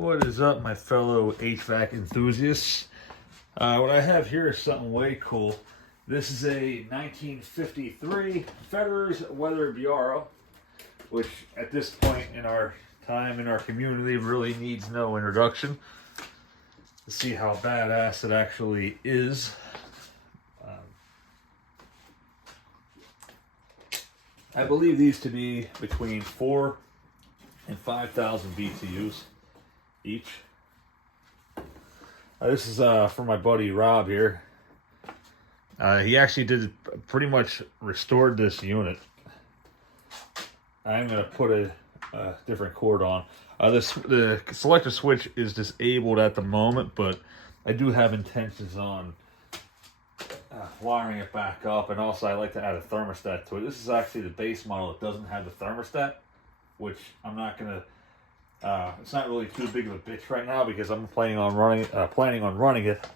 What is up, my fellow HVAC enthusiasts? What I have here is something way cool. This is a 1953 Federer's Weather Bureau, which at this point in our time in our community really needs no introduction. To see how badass it actually is. I believe these to be between 4,000 and 5,000 BTUs each. This is for my buddy Rob here. He actually pretty much restored this unit. I'm going to put a different cord on. The selector switch is disabled at the moment, but I do have intentions on wiring it back up, and also I like to add a thermostat to it. This is actually the base model that doesn't have the thermostat, which I'm not going to it's not really too big of a bitch right now because I'm planning on running it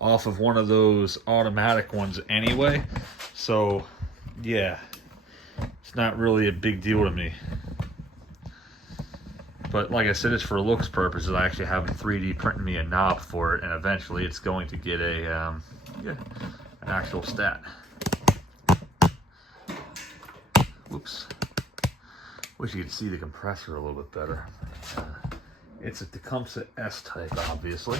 off of one of those automatic ones anyway. So yeah, it's not really a big deal to me. But like I said, it's for looks purposes. I actually have 3D printing me a knob for it, and eventually it's going to get an actual stat. Whoops. Wish you could see the compressor a little bit better. It's a Tecumseh S type, obviously,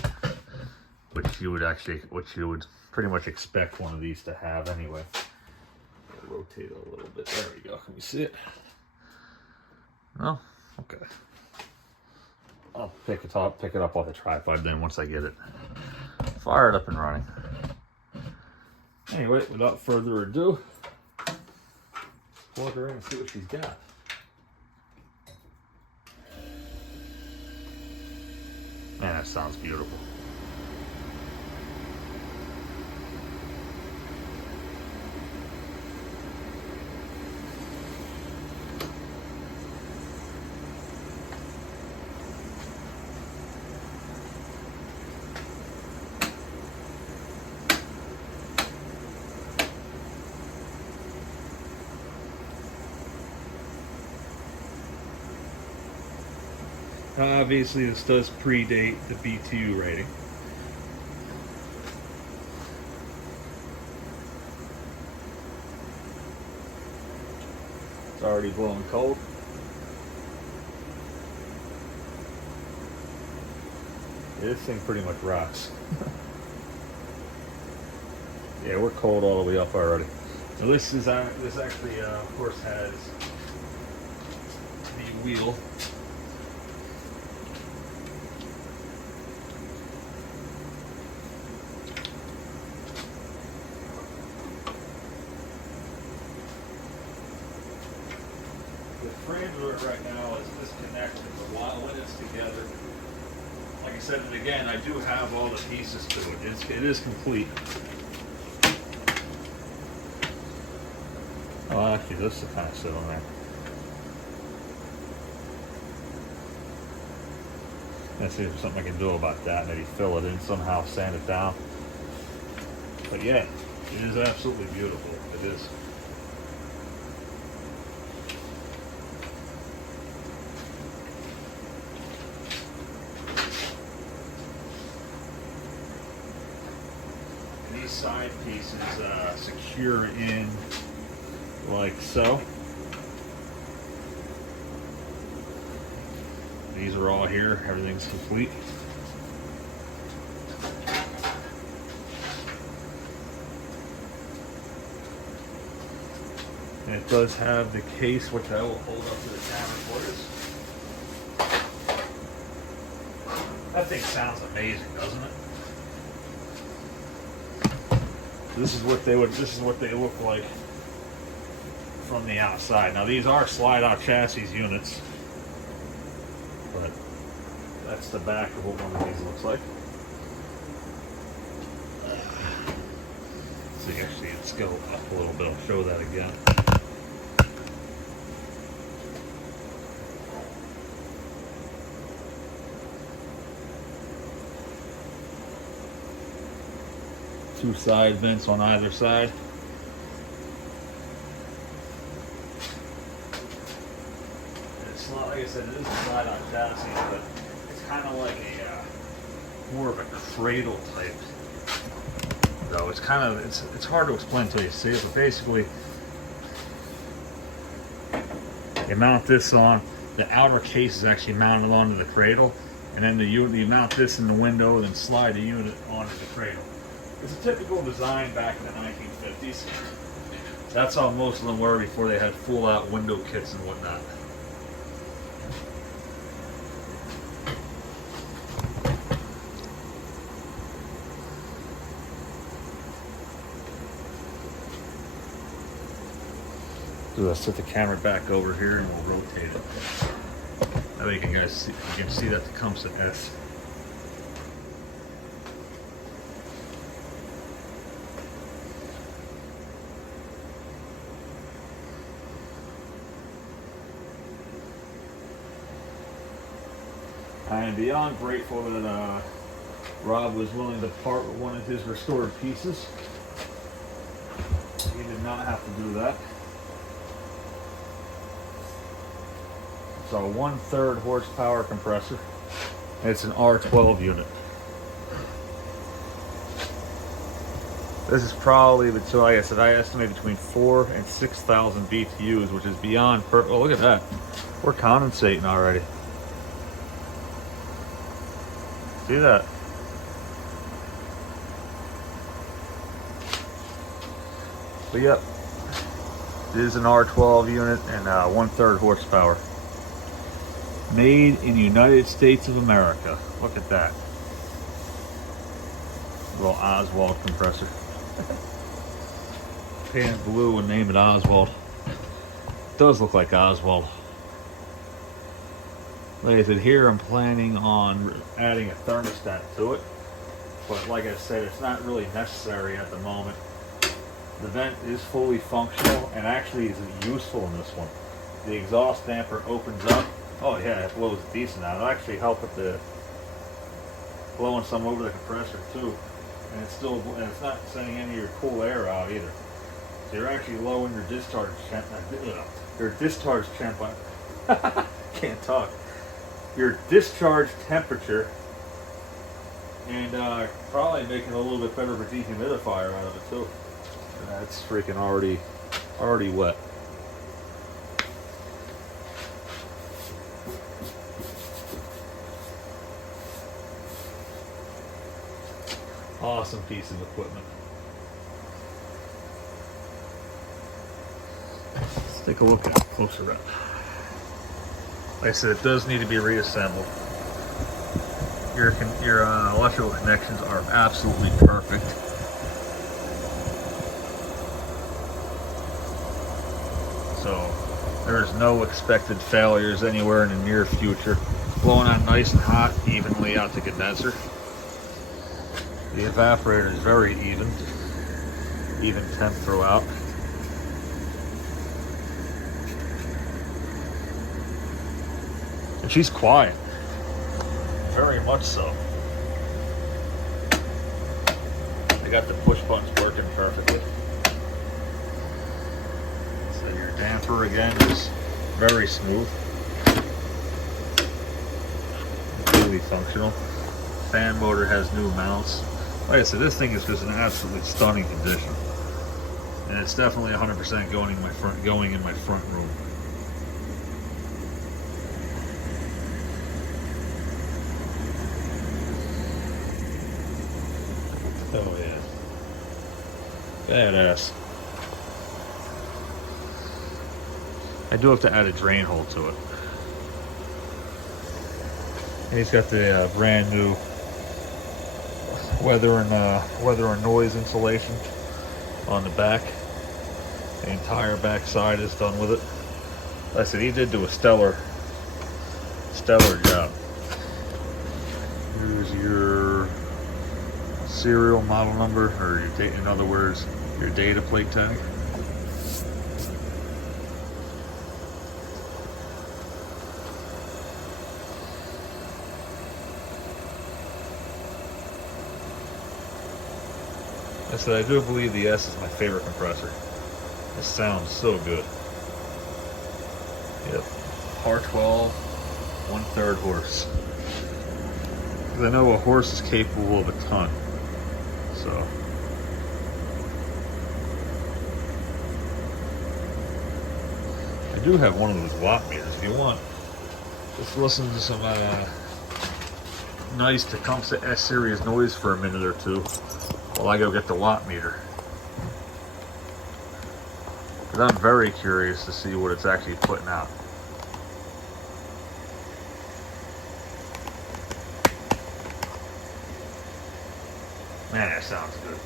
which you would pretty much expect one of these to have anyway. Rotate it a little bit. There we go. Can you see it? No? Okay. I'll pick it up off the tripod then once I get it fired up and running. Anyway, without further ado, plug her in and see what she's got. Man, that sounds beautiful. Obviously, this does predate the BTU rating. It's already blowing cold. This thing pretty much rocks. Yeah, we're cold all the way up already. So this actually, of course, has the wheel. The frame of it right now is disconnected, but when it's together, like I said it again, I do have all the pieces to it. It is complete. Oh, actually, this is kind of sit on there. Let's see if there's something I can do about that. Maybe fill it in somehow, sand it down. But yeah, it is absolutely beautiful. It is. These side pieces secure in like so. These are all here, everything's complete. And it does have the case, which I will hold up to the camera for us. That thing sounds amazing, doesn't it? This is what they look like from the outside. Now these are slide-out chassis units, but that's the back of what one of these looks like. So actually, let's go up a little bit. I'll show that again. Two side vents on either side. It's not, like I said, it is a slide-out chassis, but it's kind of like a more of a cradle type. Though it's kind of it's hard to explain until you see it. But basically, you mount this on. The outer case is actually mounted onto the cradle, and then you mount this in the window, then slide the unit onto the cradle. It's a typical design back in the 1950s. That's how most of them were before they had full-out window kits and whatnot. So let's set the camera back over here and we'll rotate it. That way you can see that Tecumseh S. I am beyond grateful that Rob was willing to part with one of his restored pieces. He did not have to do that. It's a 1/3 horsepower compressor. It's an R12 unit. This is probably, so like I said, I estimate between 4,000 and 6,000 BTUs, which is beyond oh, look at that. We're condensating already. See that? But yep, it is an R12 unit and 1/3 horsepower. Made in the United States of America. Look at that. Little Oswald compressor. Paint it blue and name it Oswald. It does look like Oswald. Like I said, here I'm planning on adding a thermostat to it. But like I said, it's not really necessary at the moment. The vent is fully functional and actually is useful in this one. The exhaust damper opens up. Oh yeah, it blows decent out. It'll actually help with the blowing some over the compressor too. And it's not sending any of your cool air out either. So you're actually lowering your discharge can't talk. Your discharge temperature, and probably making it a little bit better of a dehumidifier out of it too. That's freaking already wet. Awesome piece of equipment. Let's take a look at it closer up. Like I said, it does need to be reassembled. Your electrical connections are absolutely perfect. So there is no expected failures anywhere in the near future. Blowing on nice and hot, evenly out the condenser. The evaporator is very even temp throughout. And she's quiet, very much so. I got the push buttons working perfectly. So your damper again is very smooth, completely functional. Fan motor has new mounts. Like I said, this thing is just in absolutely stunning condition, and it's definitely 100% going in my front room. Oh yeah, badass. I do have to add a drain hole to it, and he's got the brand new weather and noise insulation on the back. The entire back side is done with it. Like I said, he did do a stellar job. Here's your serial model number, or in other words, your data plate tag. I said, I do believe the S is my favorite compressor. It sounds so good. Yep. R12, 1/3 horse. Because I know a horse is capable of a ton. So. I do have one of those watt meters if you want. Just listen to some nice Tecumseh S-Series noise for a minute or two while I go get the watt meter. Because I'm very curious to see what it's actually putting out. Man, that sounds good.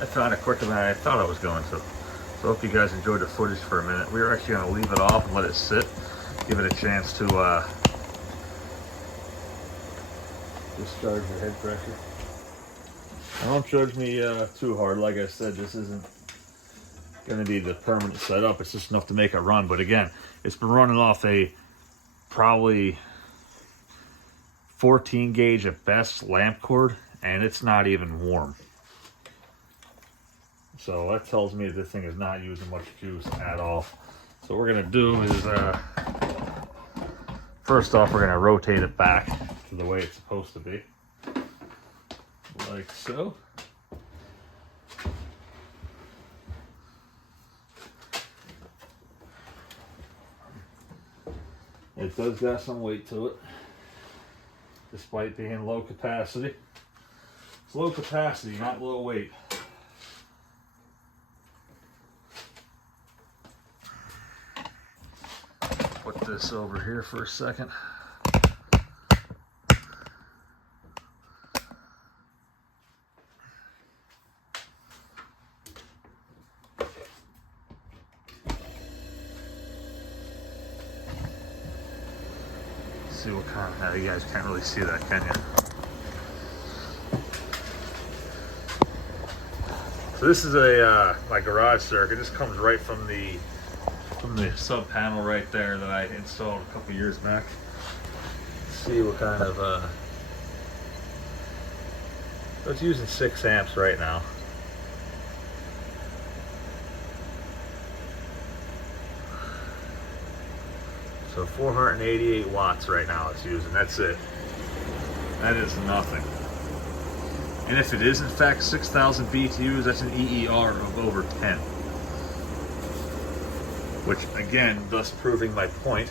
I found it quicker than I thought I was going to. So I hope you guys enjoyed the footage for a minute. We are actually going to leave it off and let it sit. Give it a chance to discharge the head pressure. Don't judge me too hard. Like I said, this isn't going to be the permanent setup. It's just enough to make it run. But again, it's been running off a probably 14 gauge at best lamp cord, and it's not even warm. So that tells me this thing is not using much juice at all. So what we're gonna do is, first off, we're gonna rotate it back to the way it's supposed to be. Like so. It does got some weight to it, despite being low capacity. It's low capacity, not low weight. Put this over here for a second. See what kind of, you guys can't really see that, can you? So this is a my garage circuit. This comes right from the sub panel right there that I installed a couple years back. Let's see what kind of so it's using 6 amps right now. So 488 watts right now it's using. That's it. That is nothing. And if it is in fact 6,000 BTUs, that's an EER of over 10. Which again, thus proving my point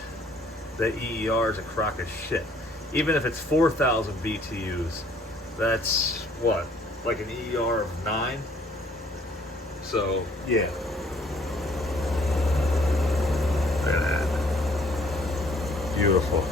that EER is a crock of shit. Even if it's 4,000 BTUs, that's what? Like an EER of 9? So, yeah. Look at that. Beautiful.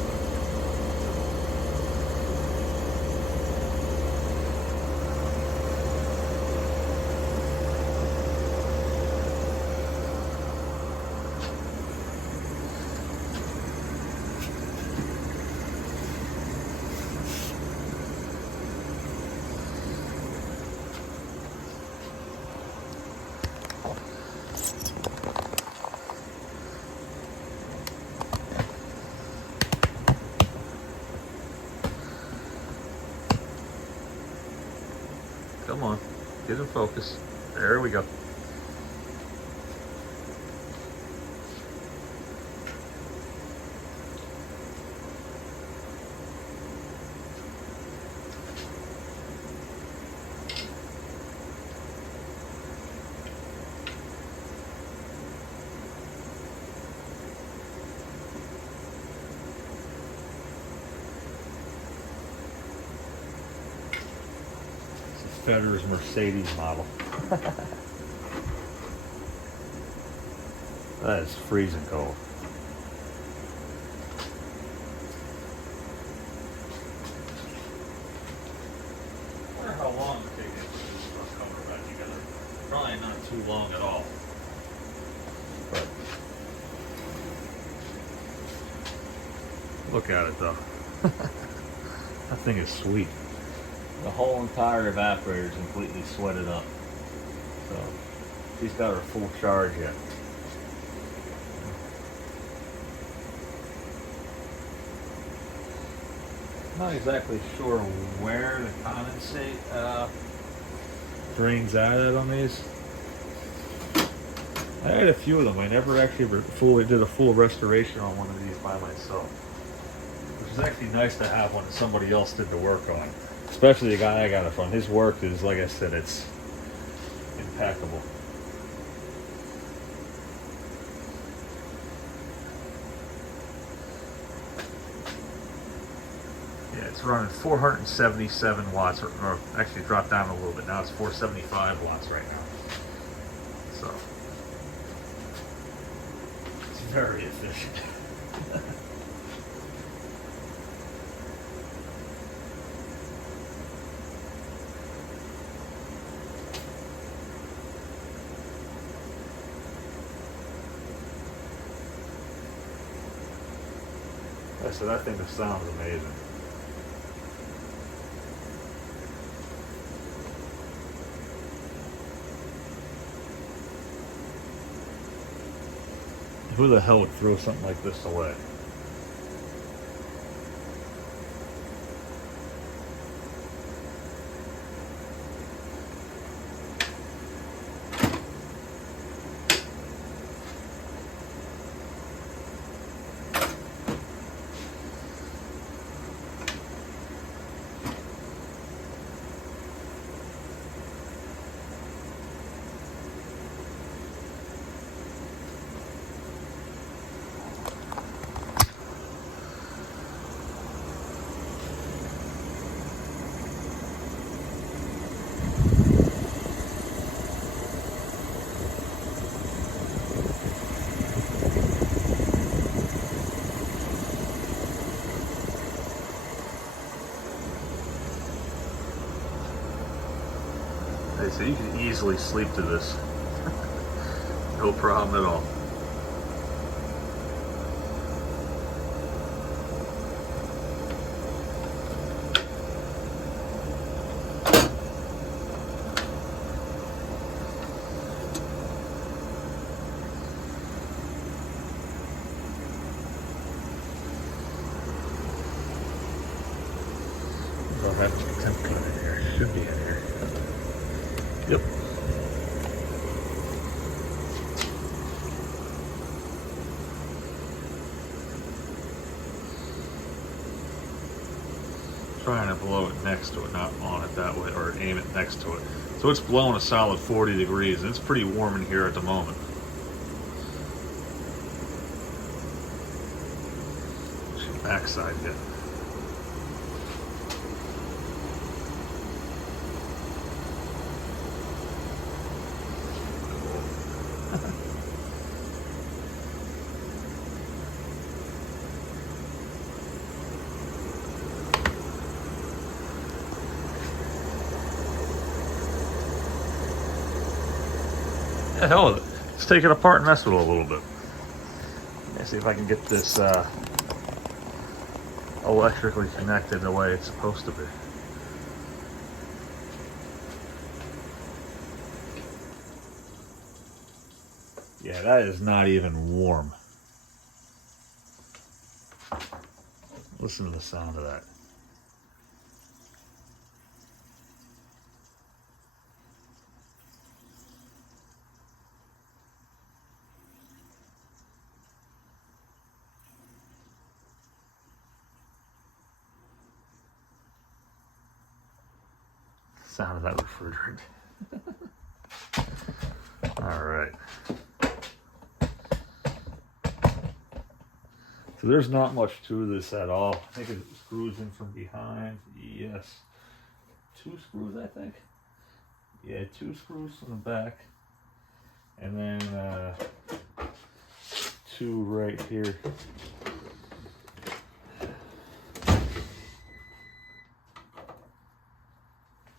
Come on, get in focus. There we go. Federer's Mercedes model. That is freezing cold. Look at it though. That thing is sweet. The whole entire evaporator is completely sweated up. So she's got her full charge yet. Not exactly sure where the condensate drains out at on these. I had a few of them. I never actually did a full restoration on one of these by myself, which is actually nice to have when somebody else did the work on. Especially the guy I got it from. His work is, like I said, it's impeccable. Yeah, it's running 477 watts, or actually dropped down a little bit. Now it's 475 watts right now. So it's very efficient. So that thing just sounds amazing. Who the hell would throw something like this away? So you can easily sleep to this. No problem at all. Well, that's temp in here. Should be in here. Yep. Trying to blow it next to it, not on it that way, or aim it next to it. So it's blowing a solid 40 degrees, and it's pretty warm in here at the moment. Backside yet. The hell with it. Let's take it apart and mess with it a little bit. Let's see if I can get this electrically connected the way it's supposed to be. Yeah, that is not even warm. Listen to the sound of that. Sound of that refrigerant. All right. So there's not much to this at all. I think it screws in from behind. Yes. 2 screws, I think. Yeah, 2 screws from the back. And then 2 right here.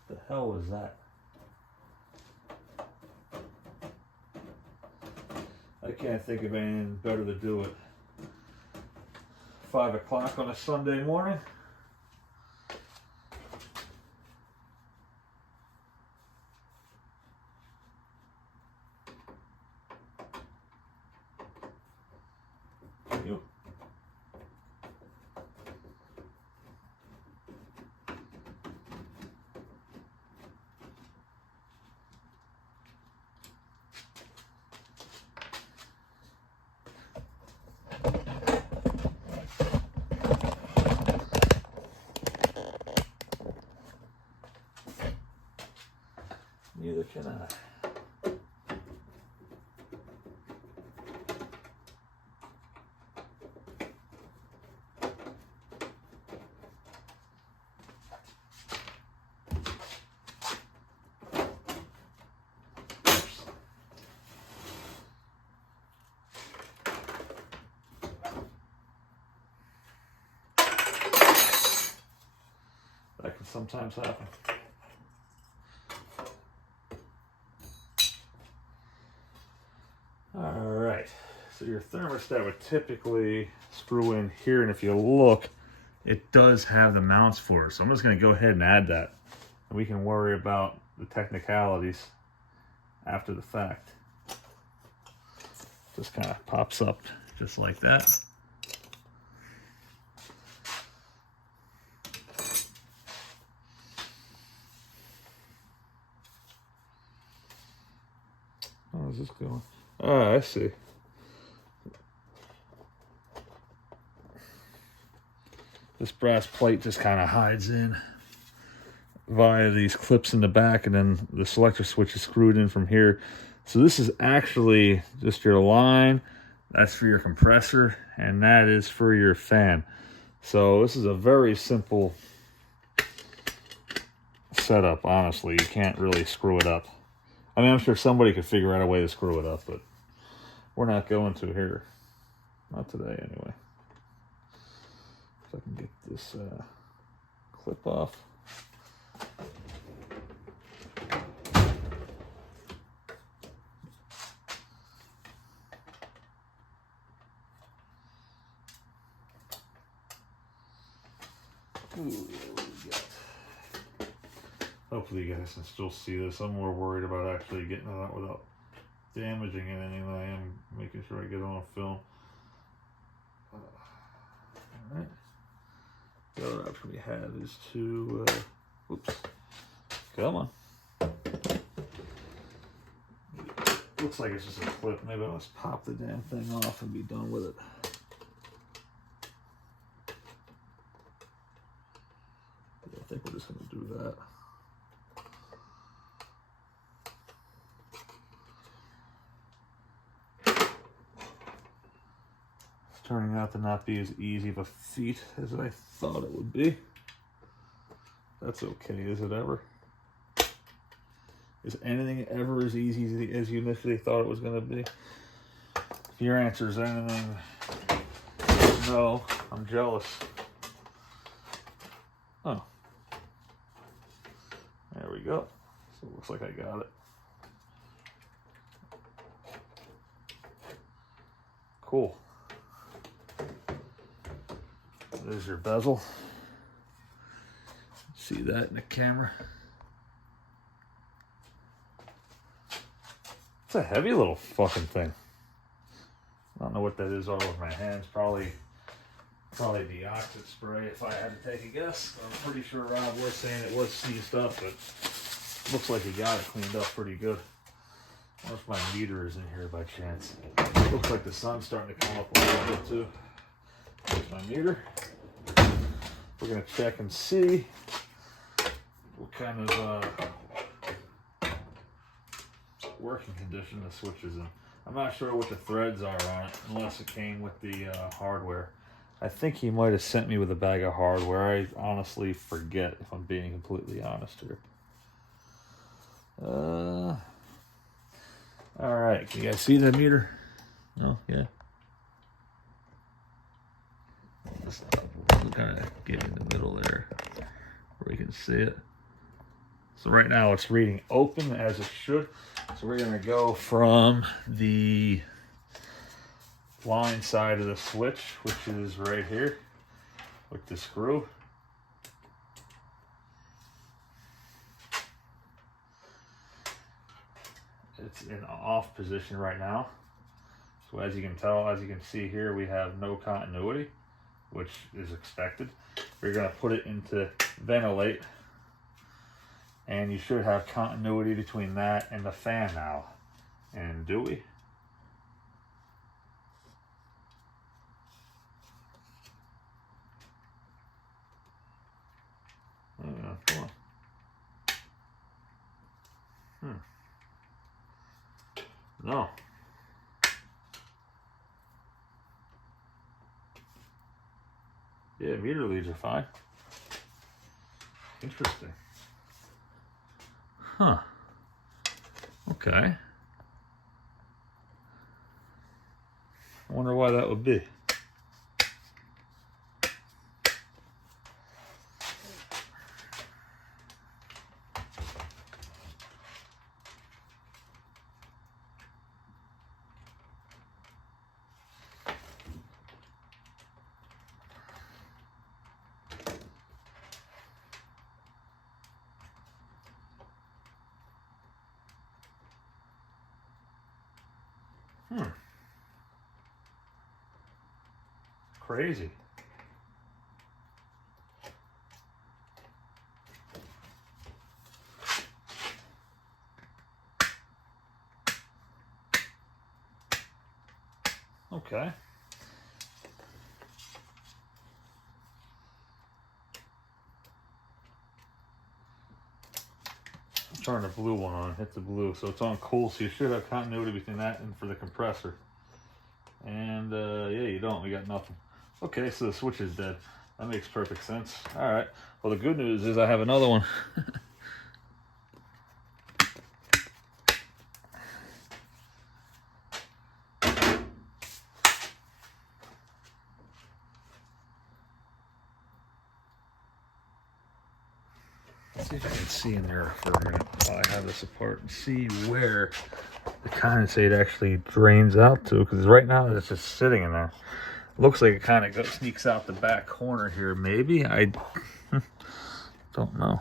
The hell was that? I can't think of anything better to do it 5 o'clock on a Sunday morning. Yep. Neither can I. That can sometimes happen. Alright, so your thermostat would typically screw in here, and if you look, it does have the mounts for it. So I'm just going to go ahead and add that. And we can worry about the technicalities after the fact. Just kind of pops up just like that. How's this going? Ah, I see. This brass plate just kind of hides in via these clips in the back, and then the selector switch is screwed in from here. So this is actually just your line. That's for your compressor, and that is for your fan. So this is a very simple setup, honestly. You can't really screw it up. I mean, I'm sure somebody could figure out a way to screw it up, but we're not going to here. Not today, anyway. If I can get this clip off. Ooh, what we got? Hopefully you guys can still see this. I'm more worried about actually getting it out without damaging anything than I am making sure I get it on film. Alright. The other option we have is to, oops, come on. Looks like it's just a clip. Maybe I'll just pop the damn thing off and be done with it. Yeah, I think we're just going to do that. Turning out to not be as easy of a feat as I thought it would be. That's okay, is it ever? Is anything ever as easy as you initially thought it was going to be? If your answer is anything, no, I'm jealous. Oh. There we go. So it looks like I got it. Cool. There's your bezel. See that in the camera? It's a heavy little fucking thing. I don't know what that is all over my hands. Probably deoxit spray if I had to take a guess. I'm pretty sure Rob was saying it was seized up, but looks like he got it cleaned up pretty good. I wonder if my meter is in here by chance. Looks like the sun's starting to come up a little bit too. There's my meter. We're going to check and see what kind of working condition the switch is in. I'm not sure what the threads are on it, unless it came with the hardware. I think he might have sent me with a bag of hardware. I honestly forget, if I'm being completely honest here. Alright, can you guys see that meter? No? Yeah? Kind of get in the middle there where you can see it. So right now it's reading open as it should. So we're going to go from the line side of the switch, which is right here with the screw. It's in off position right now. So as you can tell, as you can see here, we have no continuity, which is expected. We're going to put it into ventilate, and you should have continuity between that and the fan now. And do we? Come on. No. Yeah, meter leads are fine. Interesting. Huh. Okay. I wonder why that would be. Crazy. Okay. Turn the blue one on, hit the blue. So it's on cool, so you should have continuity between that and for the compressor. And yeah, you don't, we got nothing. Okay, so the switch is dead. That makes perfect sense. All right, well the good news is I have another one. Let's see if I can see in there for a minute while I have this apart and see where the condensate actually drains out to, because right now it's just sitting in there. Looks like it kind of sneaks out the back corner here. Maybe I don't know.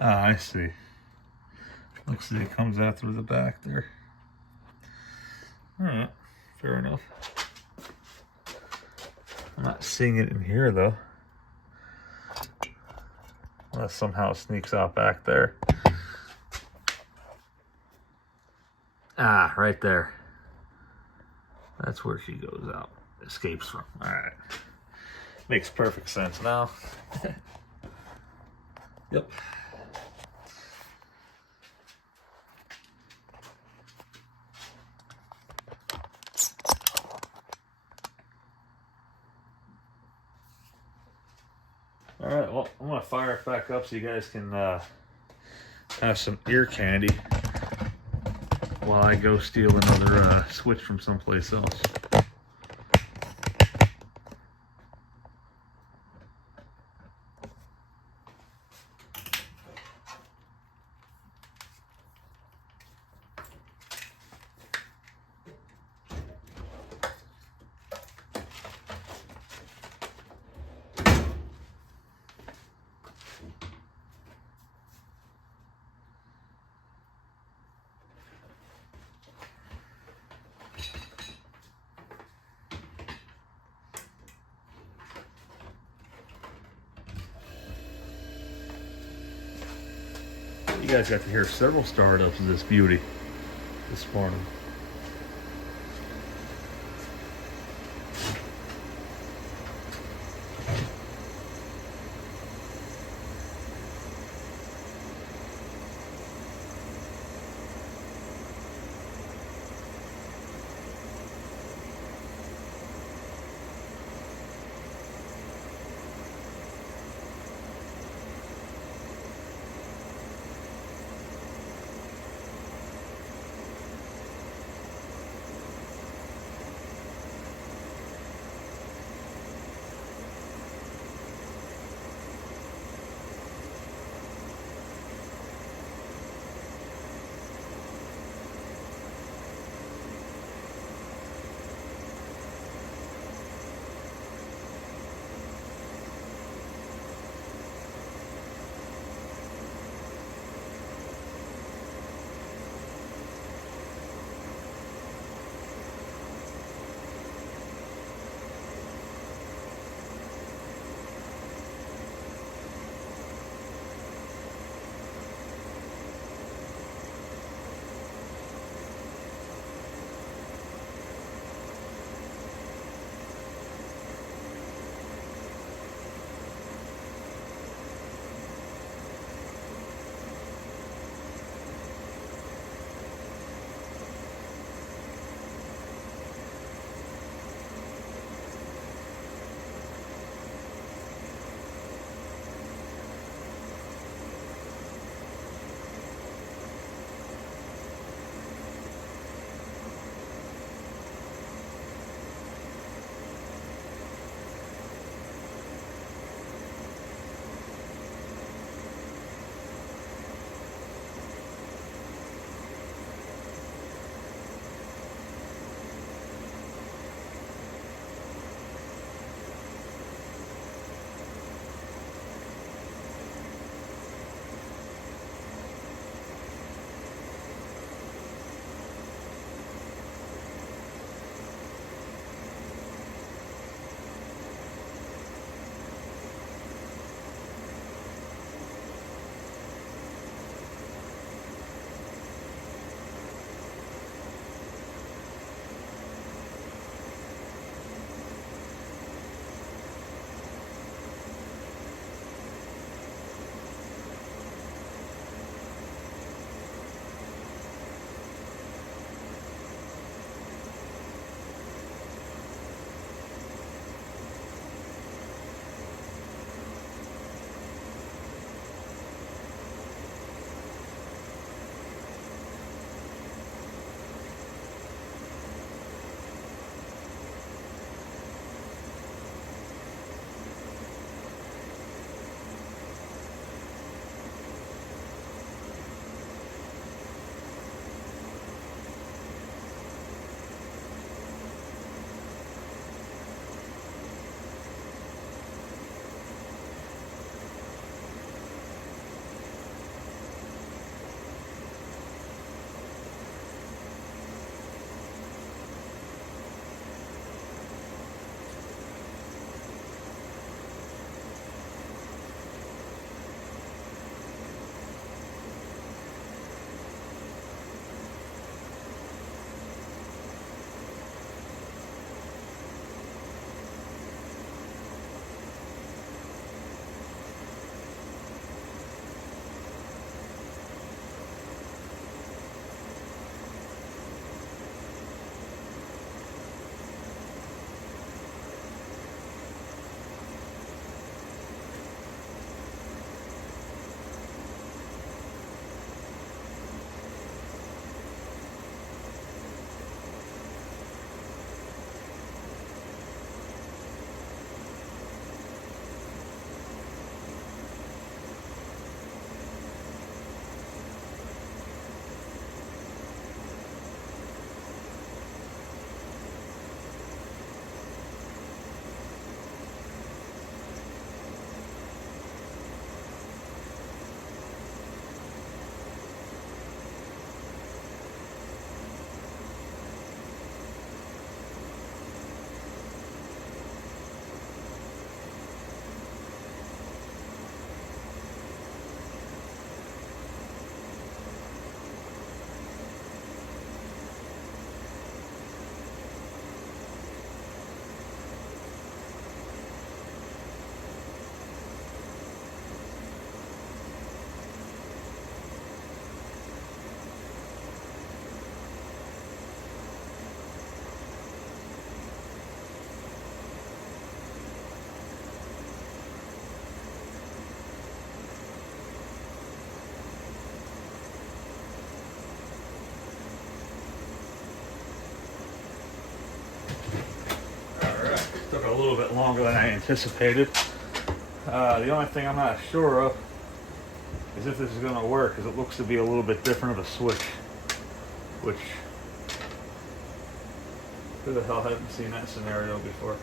Ah, I see. Looks like it comes out through the back there. All right, fair enough. I'm not seeing it in here though. Unless somehow it sneaks out back there. Ah, right there. That's where she goes out, escapes from. All right. Makes perfect sense now. Yep. All right, well, I'm gonna fire it back up so you guys can have some ear candy while I go steal another switch from someplace else. You guys got to hear several startups of this beauty this morning. bit longer than I anticipated. The only thing I'm not sure of is if this is going to work, because it looks to be a little bit different of a switch. Which, who the hell hasn't seen that scenario before?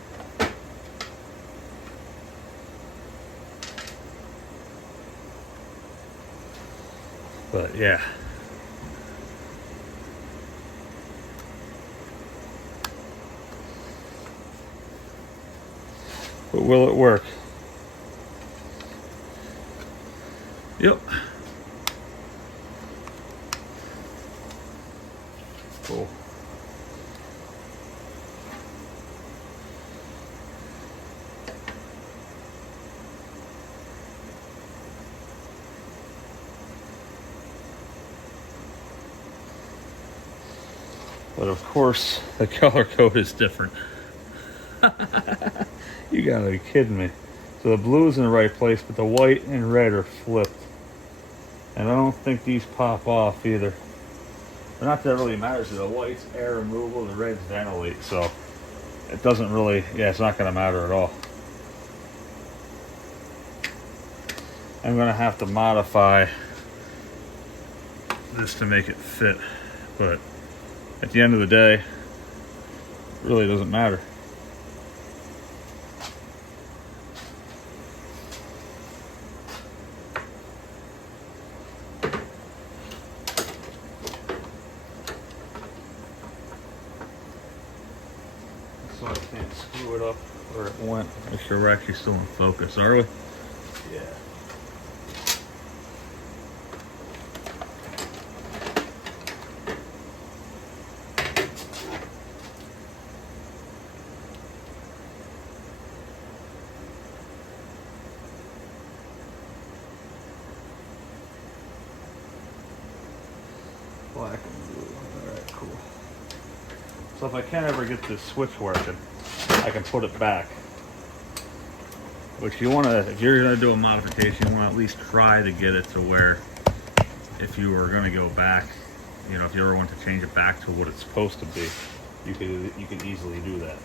But yeah. But will it work? Yep. Cool. But of course, the color code is different. You gotta be kidding me. So the blue is in the right place, but the white and red are flipped. And I don't think these pop off either. But not that it really matters. The white's air removal, the red's ventilate. So it doesn't really, yeah, it's not gonna matter at all. I'm gonna have to modify this to make it fit. But at the end of the day, it really doesn't matter. So I can't screw it up where it went. Make sure we're actually still in focus, are we? Yeah. Black and blue. Alright, cool. So if I can't ever get this switch working, I can put it back. Which you want to, if you're going to do a modification, you want to at least try to get it to where if you were going to go back, you know, if you ever want to change it back to what it's supposed to be, you could easily do that.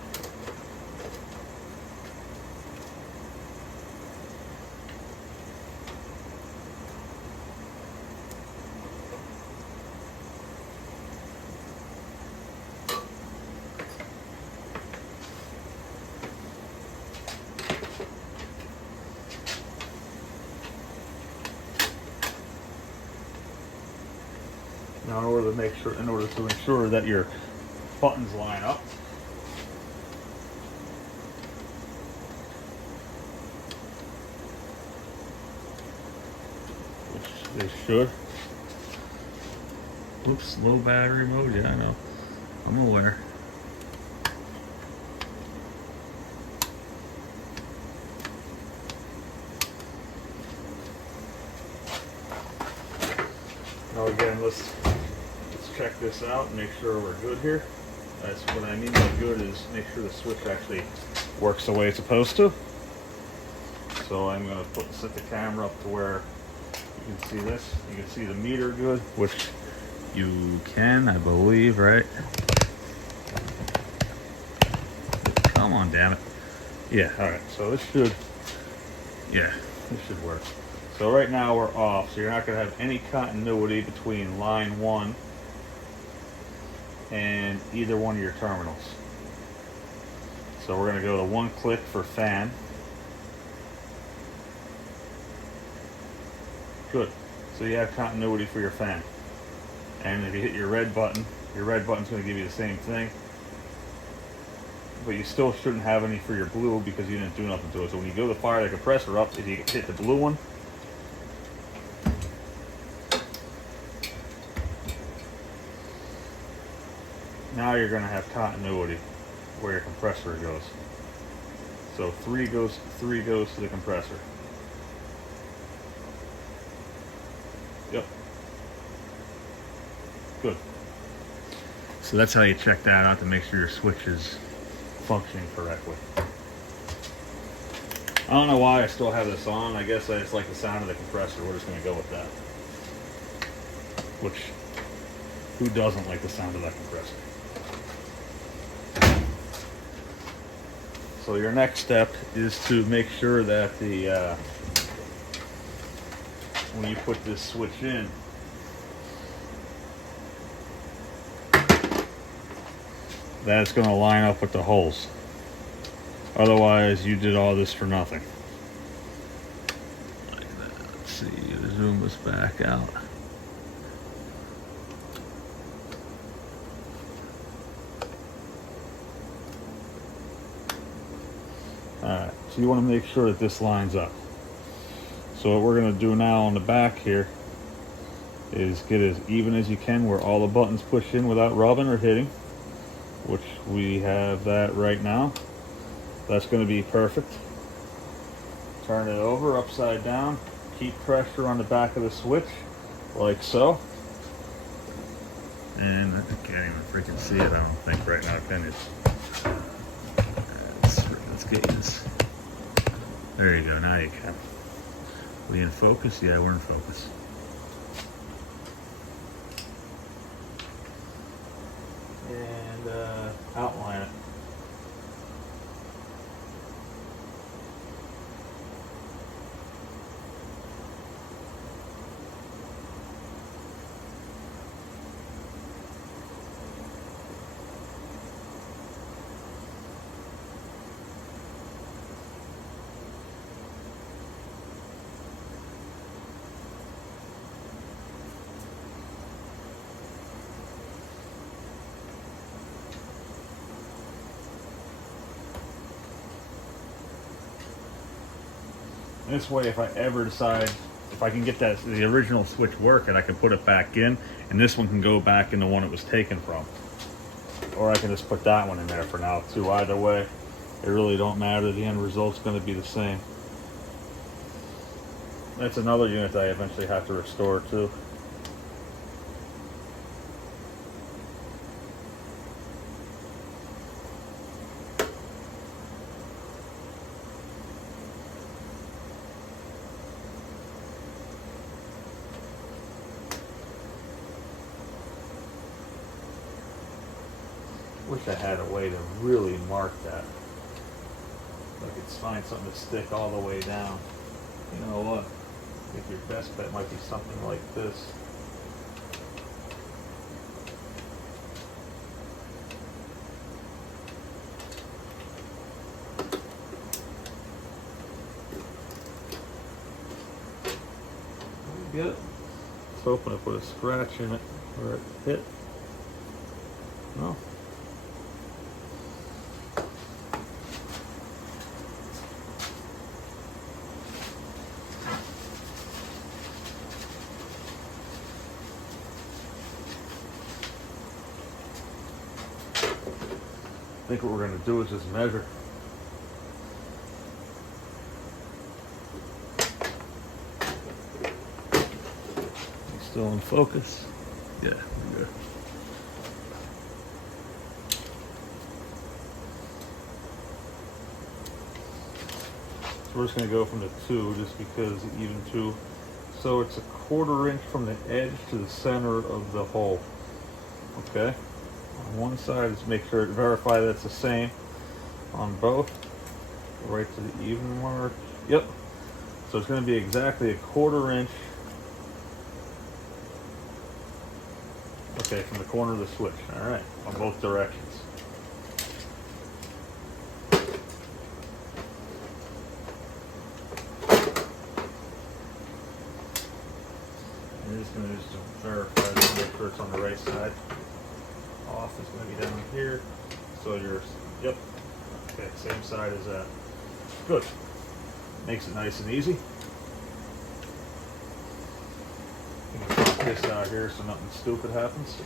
Now, in order to ensure that your buttons line up, which they should. Oops, low battery mode. Yeah, I know. I'm aware. Now again, let's check this out and make sure we're good here. That's what I mean by good, is make sure the switch actually works the way it's supposed to. So I'm going to set the camera up to where you can see this. You can see the meter good, which you can, I believe, right? Come on, damn it. Yeah, alright, so this should work. So right now we're off, so you're not going to have any continuity between line 1 and either one of your terminals. So we're going to go to 1 click for fan. Good. So you have continuity for your fan. And if you hit your red button's going to give you the same thing. But you still shouldn't have any for your blue because you didn't do nothing to it. So when you go to fire the compressor up, if you hit the blue one, now you're going to have continuity where your compressor goes. So 3 goes to the compressor. Yep. Good. So that's how you check that out to make sure your switch is functioning correctly. I don't know why I still have this on. I guess I just like the sound of the compressor. We're just going to go with that. Which, who doesn't like the sound of that compressor? So your next step is to make sure that the when you put this switch in, that it's going to line up with the holes. Otherwise, you did all this for nothing. Like that. Let's see, zoom this back out. Alright, so you want to make sure that this lines up. So what we're going to do now on the back here is get as even as you can where all the buttons push in without rubbing or hitting, which we have that right now. That's going to be perfect. Turn it over upside down. Keep pressure on the back of the switch, like so. And I can't even freaking see it, I don't think, right now. Can you? Let's get this. There you go, now you can. Are we in focus? Yeah, we're in focus. And outline it. This way, if I ever decide, if I can get the original switch working, I can put it back in, and this one can go back in the one it was taken from. Or I can just put that one in there for now too. Either way, it really don't matter. The end result's going to be the same. That's another unit that I eventually have to restore too. Wish I had a way to really mark that. I could find something to stick all the way down. You know what? I think your best bet might be something like this. Get it? Let's hoping I put a scratch in it where it hit. No. I think what we're going to do is just measure. Still in focus? Yeah, we're good. So we're just going to go from the 2 just because even 2. So it's a 1/4 inch from the edge to the center of the hole. Okay. On one side is make sure to verify that it's the same on both. Right to the even mark. Yep. So it's going to be exactly a 1/4 inch. Okay, from the corner of the switch. All right, on both directions. I'm just going to verify to make sure it's on the right side. Off is going to be down here. So yours, yep. Okay, same side as that. Good. Makes it nice and easy. I'm going to pop this out here so nothing stupid happens.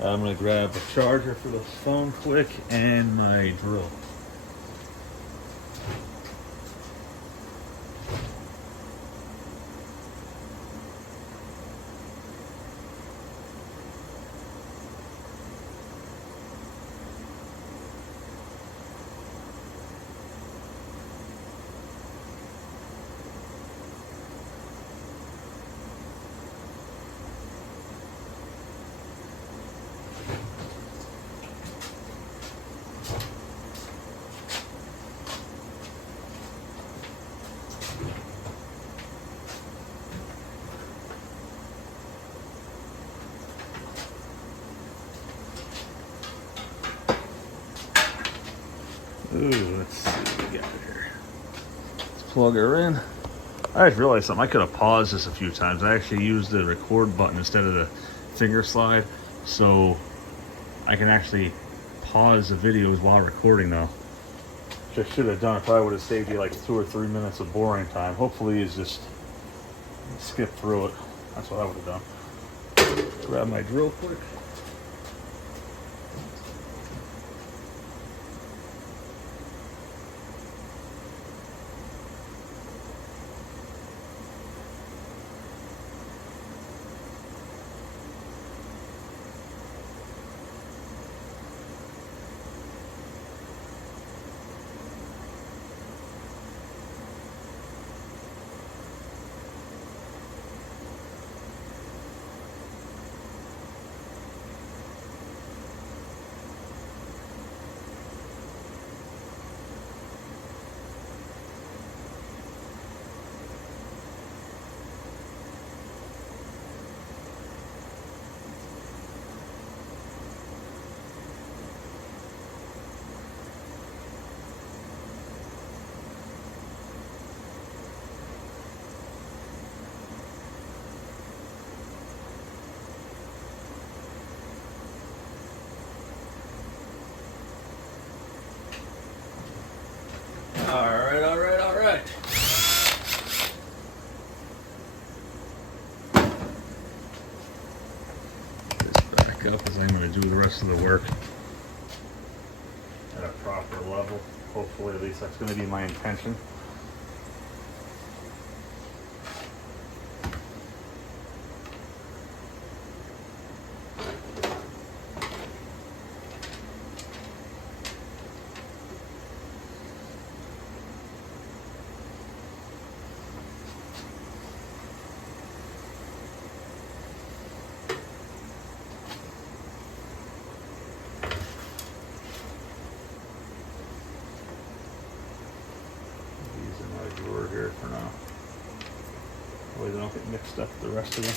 I'm gonna grab a charger for the phone quick and my drill. Ooh, let's see what we got here. Let's plug her in. I just realized something. I could have paused this a few times. I actually used the record button instead of the finger slide, so I can actually pause the videos while recording though. Which I should have done. It probably would have saved you like 2 or 3 minutes of boring time. Hopefully it's just skip through it. That's what I would have done. Grab my drill quick. All right. Just back up as I'm going to do the rest of the work at a proper level. Hopefully, at least that's going to be my intention. Drawer here for now. That way they don't get mixed up with the rest of them.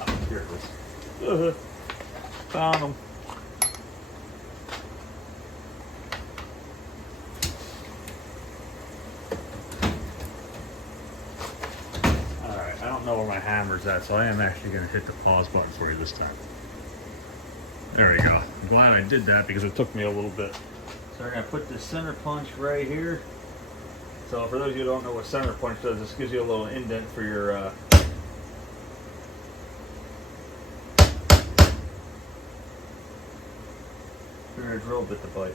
Oh, here it is. Found them. I don't know where my hammer's at, so I am actually going to hit the pause button for you this time. There we go. I'm glad I did that because it took me a little bit. So we're going to put the center punch right here. So for those of you who don't know what center punch does, this gives you a little indent for your drill bit to bite.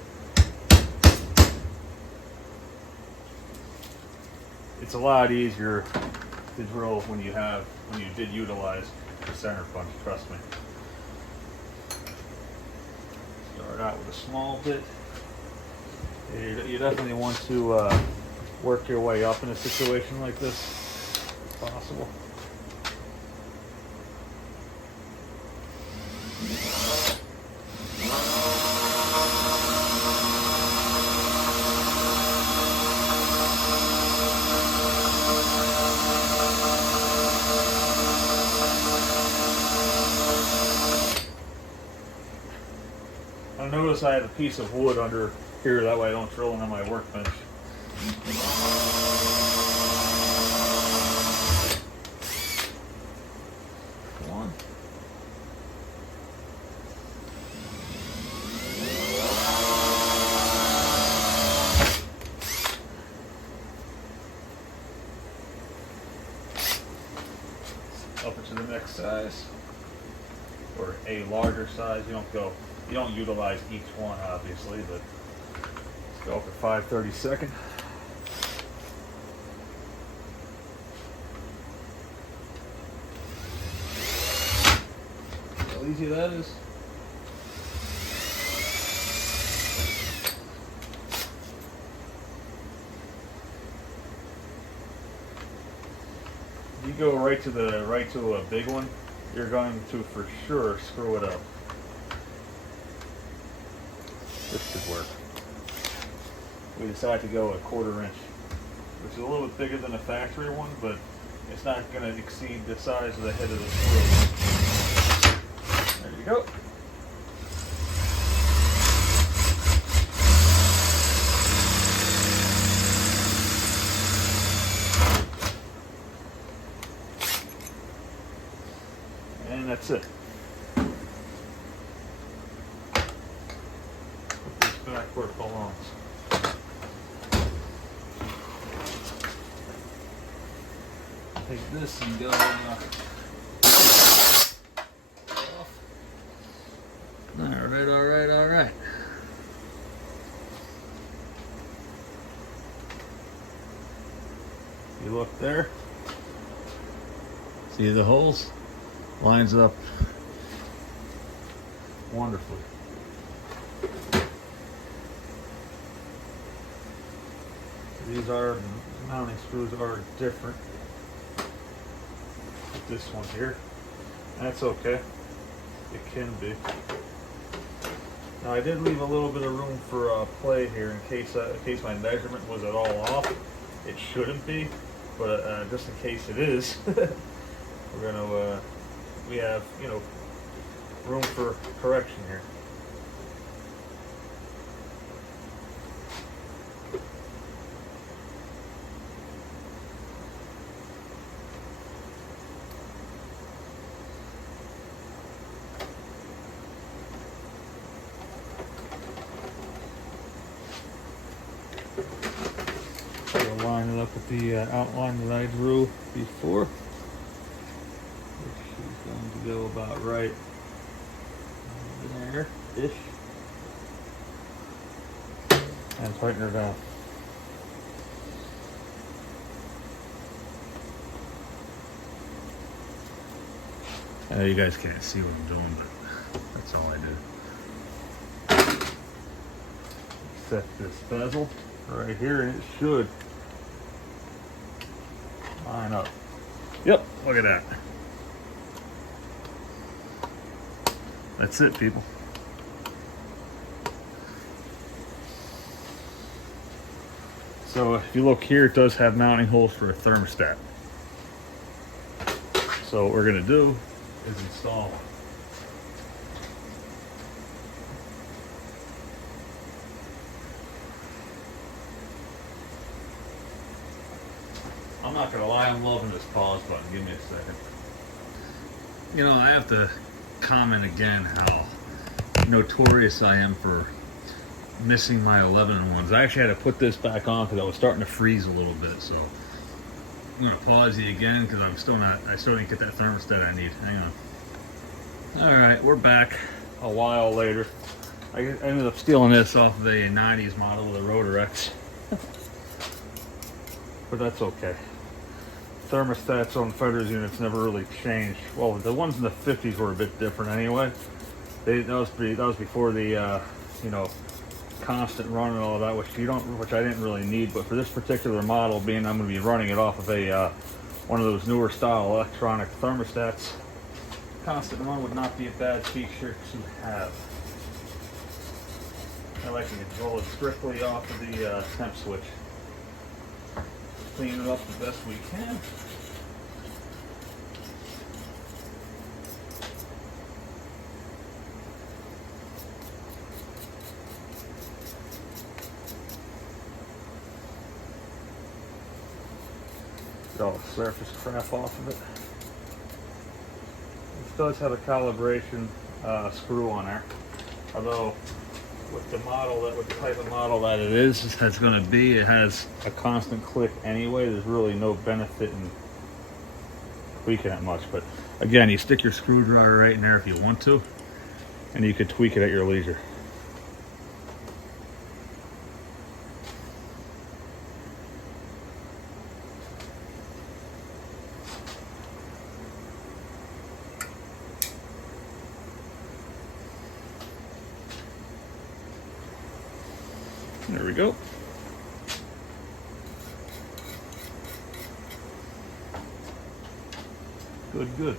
It's a lot easier to drill when you did utilize the center punch, trust me. Start out with a small bit. You definitely want to work your way up in a situation like this if possible. I notice I have a piece of wood under here, that way I don't drill into my workbench. Come on. size or a larger size. You don't utilize each one obviously, but let's go for 5/32. How easy that is. You go right to a big one, you're going to for sure screw it up. This should work. We decided to go a 1/4 inch, which is a little bit bigger than a factory one, but it's not going to exceed the size of the head of the screw. There you go. And that's it. Put this back where it belongs. Take this and go off. All right. You look there. See the holes? Lines up wonderfully. These mounting screws are different. This one here, that's okay. It can be. Now I did leave a little bit of room for play here in case my measurement was at all off. It shouldn't be, but just in case it is, we have room for correction here. We'll line it up with the outline that I drew before. Going to go about right there-ish. And tighten her down. I know you guys can't see what I'm doing, but that's all I do. Set this bezel right here, and it should line up. Yep, look at that. That's it, people. So if you look here, it does have mounting holes for a thermostat. So what we're going to do is install one. I'm not going to lie, I'm loving this pause button. Give me a second. You know, I have to comment again how notorious I am for missing my 11-in-1s. I actually had to put this back on because I was starting to freeze a little bit. So I'm going to pause you again because I still didn't get that thermostat I need. Hang on. All right, we're back a while later. I ended up stealing this off of a 90s model with a Rotor X. But that's okay. Thermostats on Feder's units never really changed. Well, the ones in the 50s were a bit different anyway. That was before the constant run and all of that, which I didn't really need. But for this particular model, being I'm going to be running it off of a one of those newer style electronic thermostats, constant run would not be a bad feature to have. I like to control it strictly off of the temp switch. Clean it up the best we can. Get all the surface crap off of it. This does have a calibration screw on there, although with the type of model that it is going to be, it has a constant click anyway. There's really no benefit in tweaking it much. But again, you stick your screwdriver right in there if you want to, and you could tweak it at your leisure. There we go. Good, good.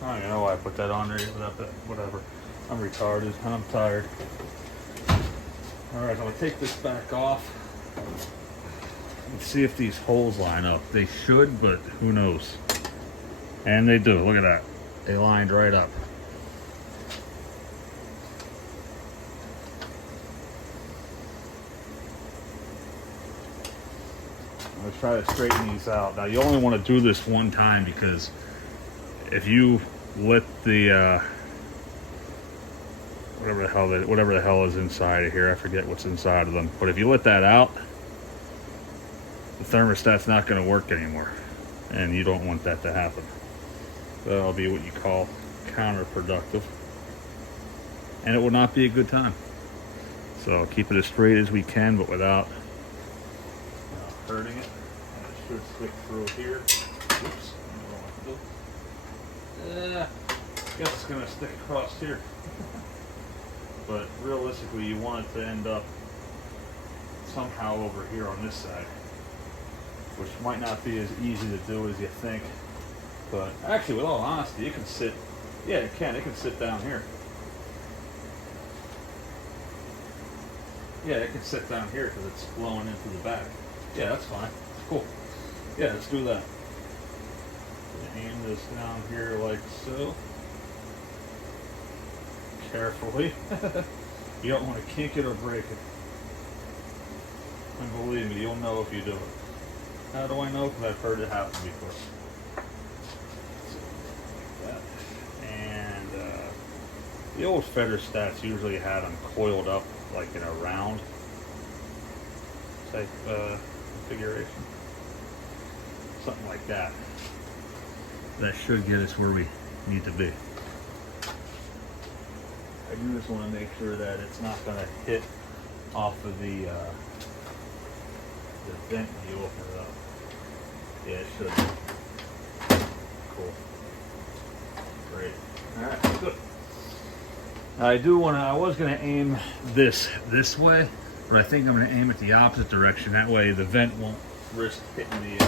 I don't even know why I put that on there without that, whatever. I'm retarded and I'm tired. Alright, I'm going to take this back off. Let's see if these holes line up. They should, but who knows. And they do. Look at that. They lined right up. Let's try to straighten these out. Now, you only want to do this one time, because if you let the whatever the hell is inside of here, I forget what's inside of them, but if you let that out, the thermostat's not going to work anymore, and you don't want that to happen. That'll be what you call counterproductive, and it will not be a good time. So keep it as straight as we can, but without hurting it. And it should stick through here. Oops, I don't know what to do. I guess it's going to stick across here. But realistically, you want it to end up somehow over here on this side, which might not be as easy to do as you think. But actually, with all honesty, it can sit, yeah, it can sit down here. Yeah, it can sit down here because it's flowing into the back. Yeah, that's fine. Cool. Yeah, let's do that. Aim this down here like so. Carefully. You don't want to kink it or break it. And believe me, you'll know if you do it. How do I know? Because I've heard it happen before. So, like that. And the old thermostats usually had them coiled up like in a round type configuration. Something like that. That should get us where we need to be. I do just want to make sure that it's not going to hit off of the vent when you open it up. Yeah, it should. Cool. Great. Alright, good. I was going to aim this way, but I think I'm going to aim it the opposite direction. That way the vent won't risk hitting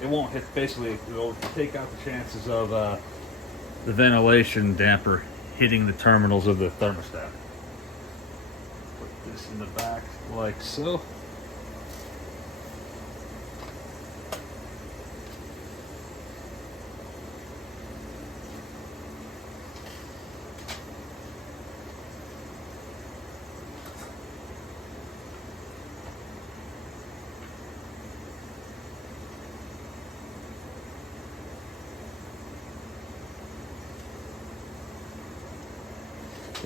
it won't hit, basically, it'll take out the chances of the ventilation damper hitting the terminals of the thermostat. Put this in the back like so.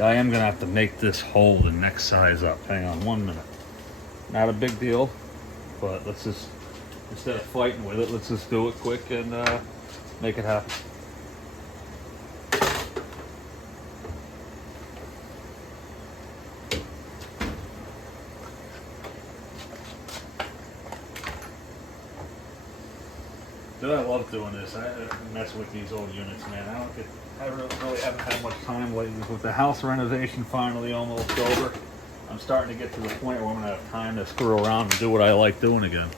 I am going to have to make this hole the next size up. Hang on 1 minute. Not a big deal, but let's just, instead of fighting with it, let's just do it quick and make it happen. Dude, I love doing this. I mess with these old units, man. I really haven't had much time lately. With the house renovation finally almost over, I'm starting to get to the point where I'm going to have time to screw around and do what I like doing again.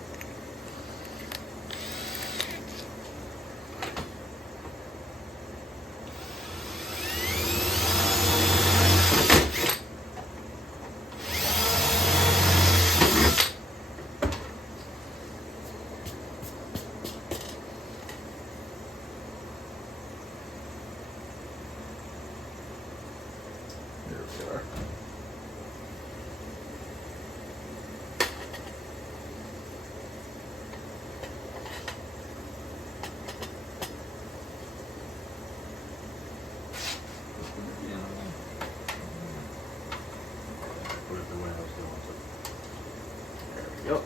Put it the way I was going to. There we go.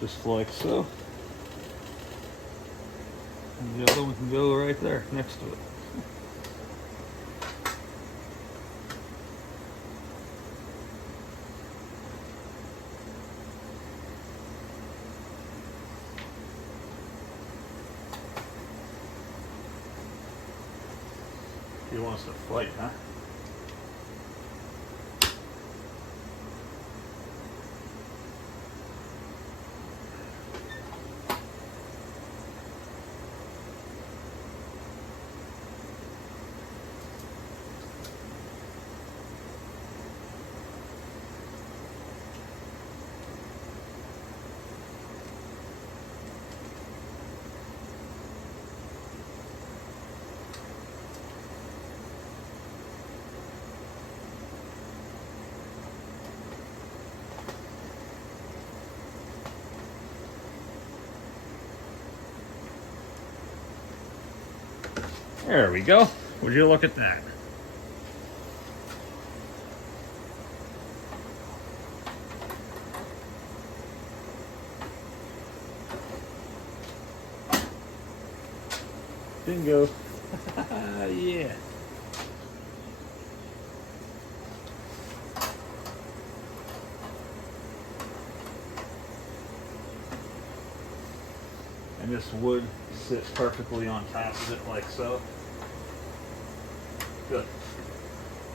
Just like so. And the other one can go right there next to it. He wants to fight, huh? There we go. Would you look at that? Bingo. Yeah. And this wood sits perfectly on top of it like so. Good.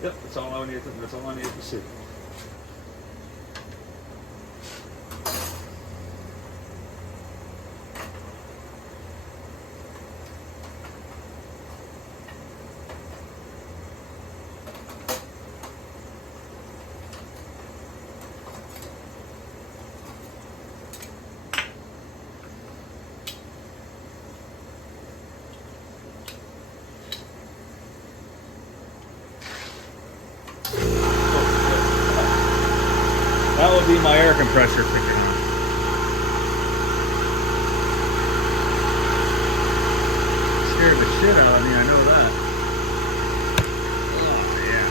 Yep, that's all I need to see. That would be my air compressor kicking on. Scared the shit out of me, I know that. Oh yeah.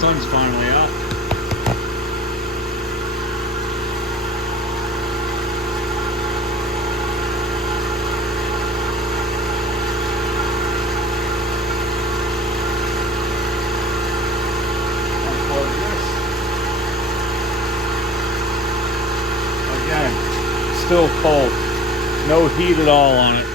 Sun's finally out. Still cold. No heat at all on it.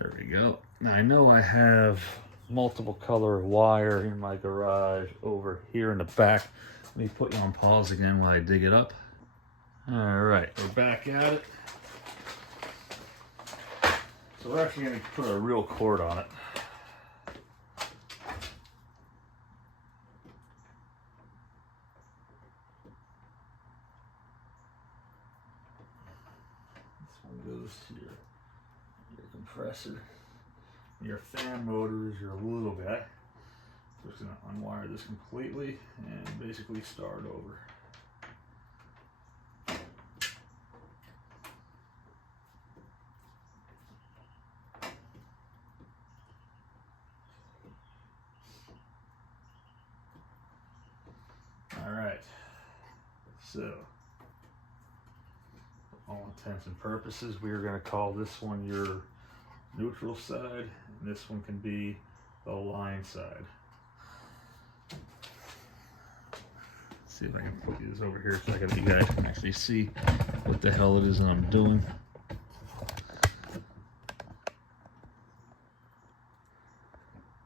There we go. Now I know I have multiple color wire in my garage over here in the back. Let me put you on pause again while I dig it up. All right, we're back at it. So we're actually going to put a real cord on it. This one goes to your compressor. Your fan motor is your little guy. So just going to unwire this completely and basically start over. All right, so all intents and purposes, we are going to call this one your neutral side, and this one can be the line side. Let's see if I can put these over here so you guys can actually see what the hell it is that I'm doing.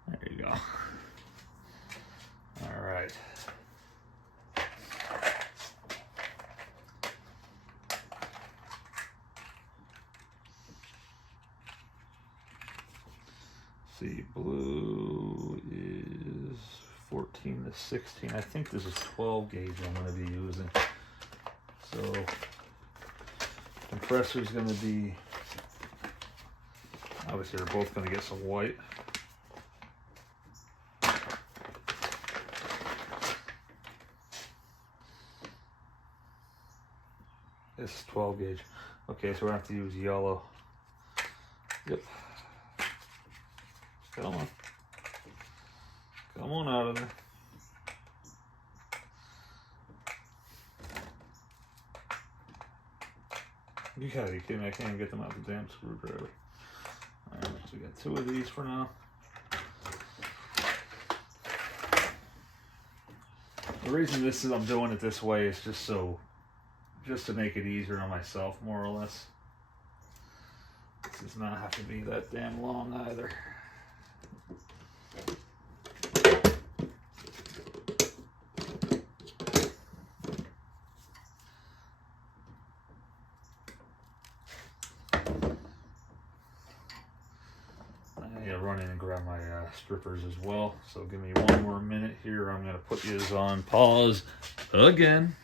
There you go. All right. See, blue is 14 to 16. I think this is 12 gauge I'm going to be using. So compressor is going to be, obviously they're both going to get some white. This is 12 gauge. Okay, so we're going to have to use yellow. Yep. Come on. Come on out of there. You gotta be kidding me, I can't even get them out the damn screwdriver. Alright, so we got 2 of these for now. The reason I'm doing it this way is just to make it easier on myself, more or less. This does not have to be that damn long either. Run in and grab my strippers as well. So give me 1 more minute here. I'm going to put these on pause again.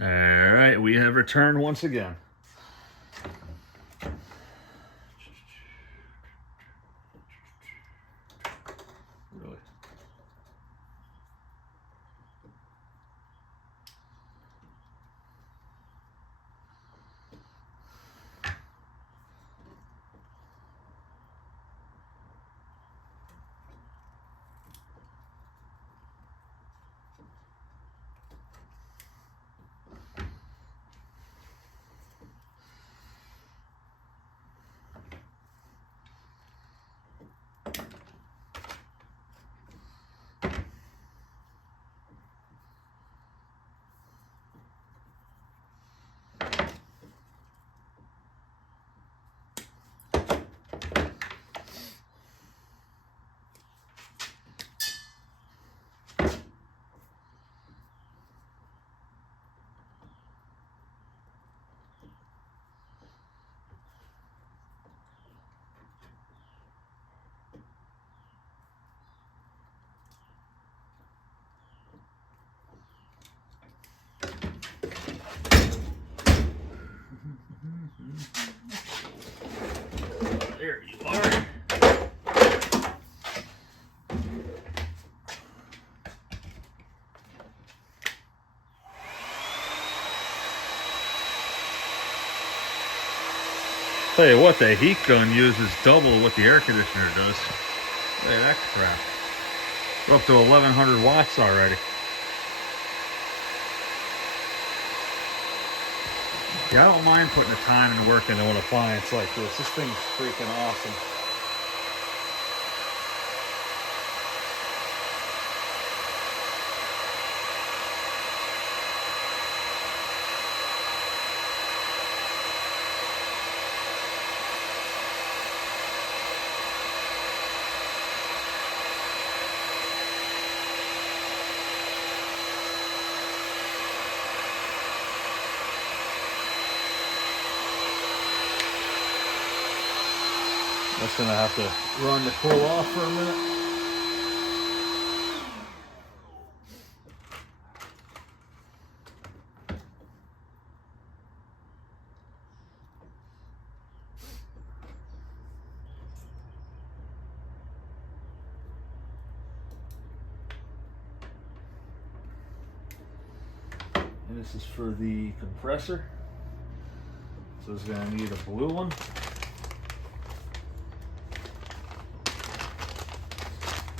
All right, we have returned once again. Really? There you are. Tell you what, the heat gun uses double what the air conditioner does. Look at that crap. We're up to 1100 watts already. Yeah, I don't mind putting the time and work into an appliance like this. This thing's freaking awesome. Just gonna have to run to cool off for a minute. And this is for the compressor. So it's gonna need a blue one.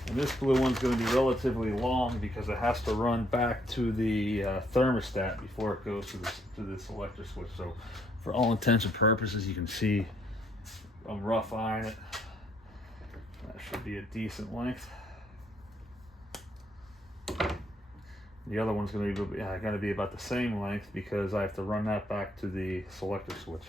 And this blue one's going to be relatively long because it has to run back to the thermostat before it goes to the selector switch. So for all intents and purposes, you can see I'm rough ironing it. That should be a decent length. The other one's going to be about the same length because I have to run that back to the selector switch.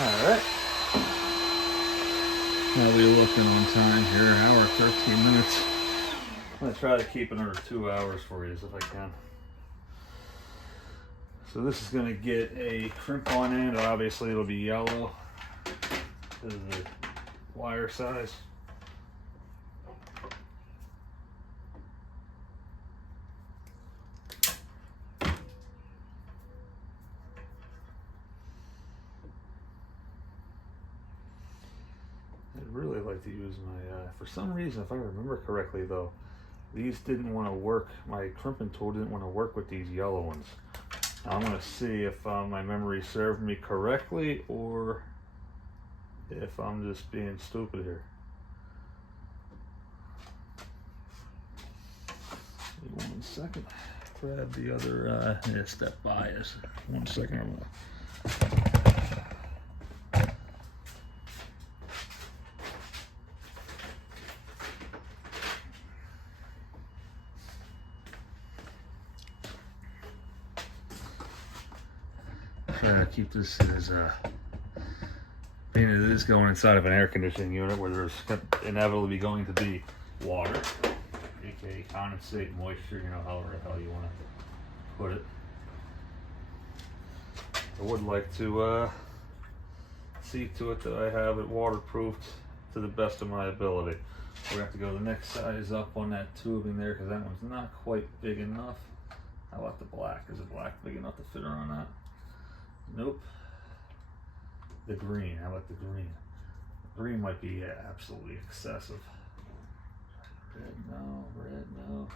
Alright. Now we're looking on time here, an hour 13 minutes. I'm going to try to keep it under 2 hours for you if I can. So this is going to get a crimp on end. Obviously it'll be yellow because of the wire size. I'd really like to use my, for some reason, if I remember correctly though, these didn't want to work, my crimping tool didn't want to work with these yellow ones. Now I'm going to see if my memory served me correctly or if I'm just being stupid here. Wait 1 second. Grab the other step bias. 1 second. I'm trying to keep this as being it is going inside of an air conditioning unit where there's inevitably going to be water, aka condensate, moisture, you know, however the hell you want to put it. I would like to see to it that I have it waterproofed to the best of my ability. We're going to have to go the next size up on that tubing there because that one's not quite big enough. How about the black? Is the black big enough to fit around that? Nope. The green, how about the green? The green might be absolutely excessive. Red, no, red, no.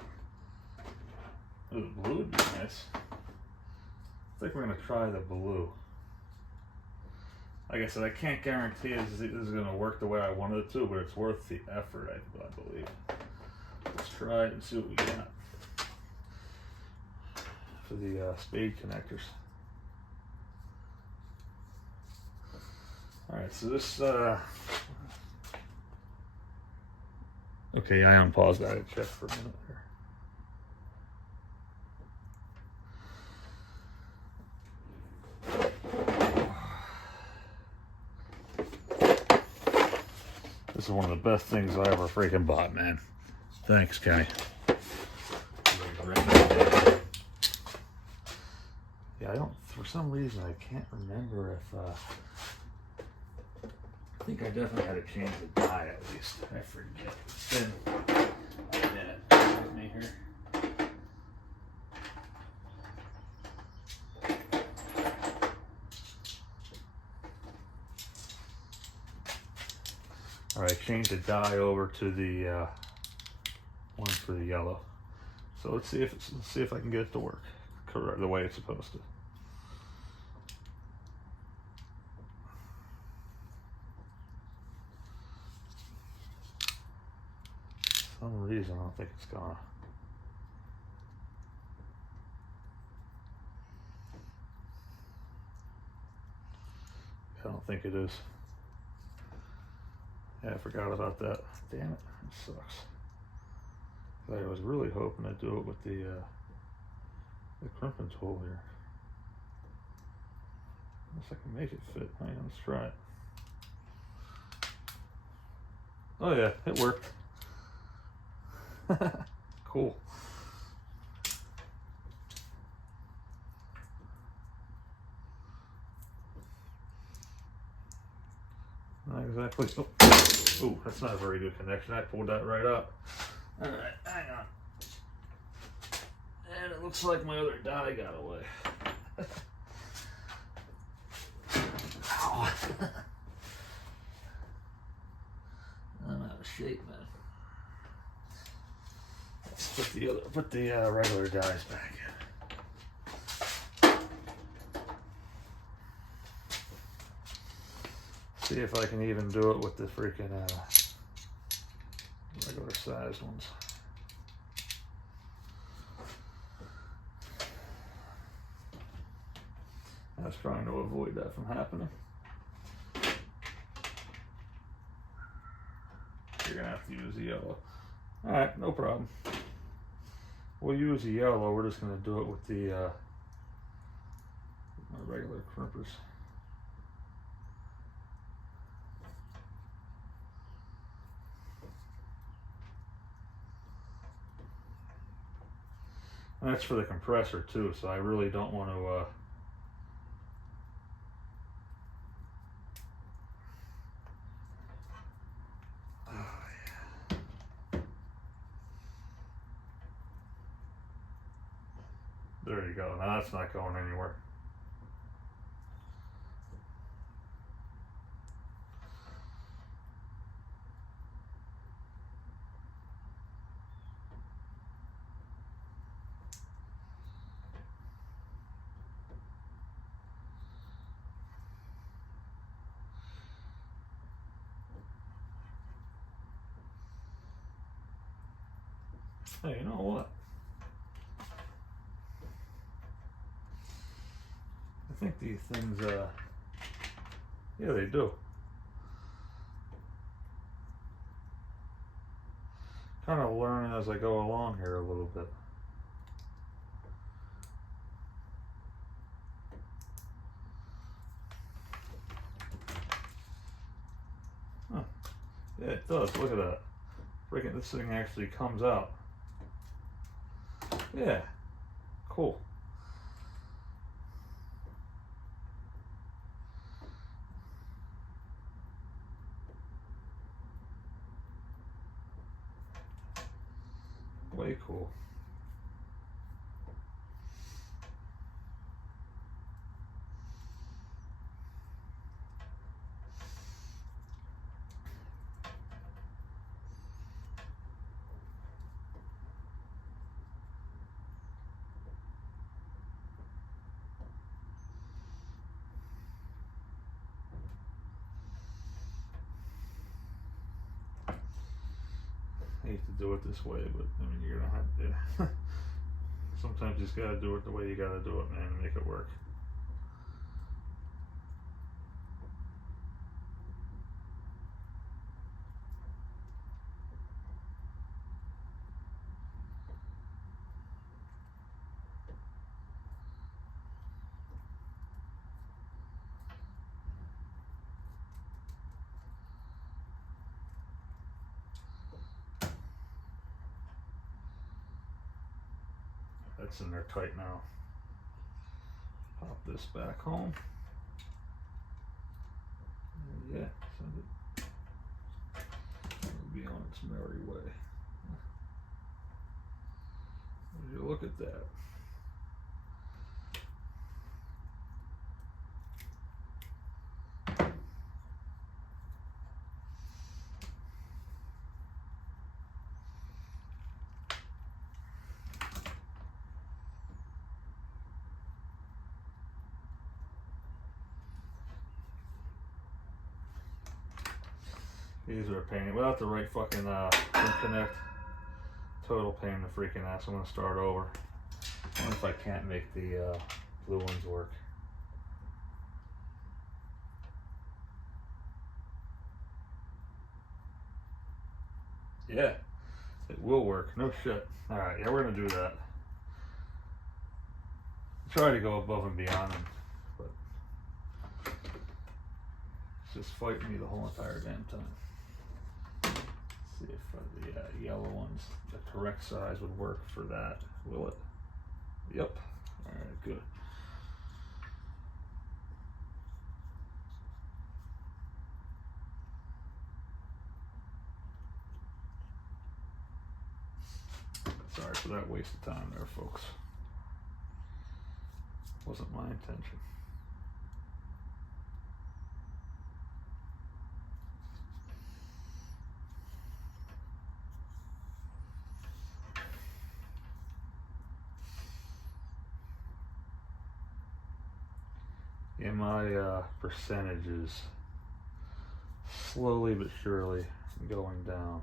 Ooh, blue would be nice. I think we're gonna try the blue. Like I said, I can't guarantee this is going to work the way I wanted it to, but it's worth the effort, I believe. Let's try it and see what we got for the spade connectors. Alright, so this, okay, I unpaused that and check for a minute here. This is one of the best things I ever freaking bought, man. Thanks, guy. Yeah, I don't, for some reason, I can't remember if, I think I definitely had to change the die at least. I forget. It's been a minute with me here. Alright, change the die over to the one for the yellow. So let's see if I can get it to work correct the way it's supposed to. For some reason I don't think it's gonna. I don't think it is. Yeah, I forgot about that. Damn it, it sucks. I was really hoping to do it with the crimping tool here. Unless I can make it fit. Hang on, let's try it. Oh yeah, it worked. Cool. Not exactly. Oh, that's not a very good connection. I pulled that right up. All right, hang on. And it looks like my other die got away. Ow. I'm out of shape, man. Let's put the regular dies back in. See if I can even do it with the freaking regular sized ones. I was trying to avoid that from happening. You're gonna have to use the yellow. Alright, no problem. We'll use the yellow. We're just gonna do it with the my regular crimpers. And that's for the compressor too, so I really don't want to oh, yeah. There you go. Now that's not going anywhere. Hey, you know what? I think these things, yeah, they do. Kind of learning as I go along here a little bit. Huh. Yeah, it does. Look at that. Freaking, this thing actually comes out. Yeah, cool. Way cool. hate to do it this way, but I mean, you're gonna have to. Sometimes you just gotta do it the way you gotta do it, man, and make it work. That's in there tight now. Pop this back home. And yeah, send it. It'll be on its merry way. Would you look at that? These are a pain. Without the right fucking pin connect, total pain in the freaking ass. I'm gonna start over. I wonder if I can't make the blue ones work. Yeah, it will work. No shit. All right, yeah, we're gonna do that. Try to go above and beyond, but it's just fighting me the whole entire damn time. See if the yellow ones, the correct size, would work for that. Will it? Yep. All right, good. Sorry for that waste of time there, folks. Wasn't my intention. Yeah, my percentage is slowly but surely going down.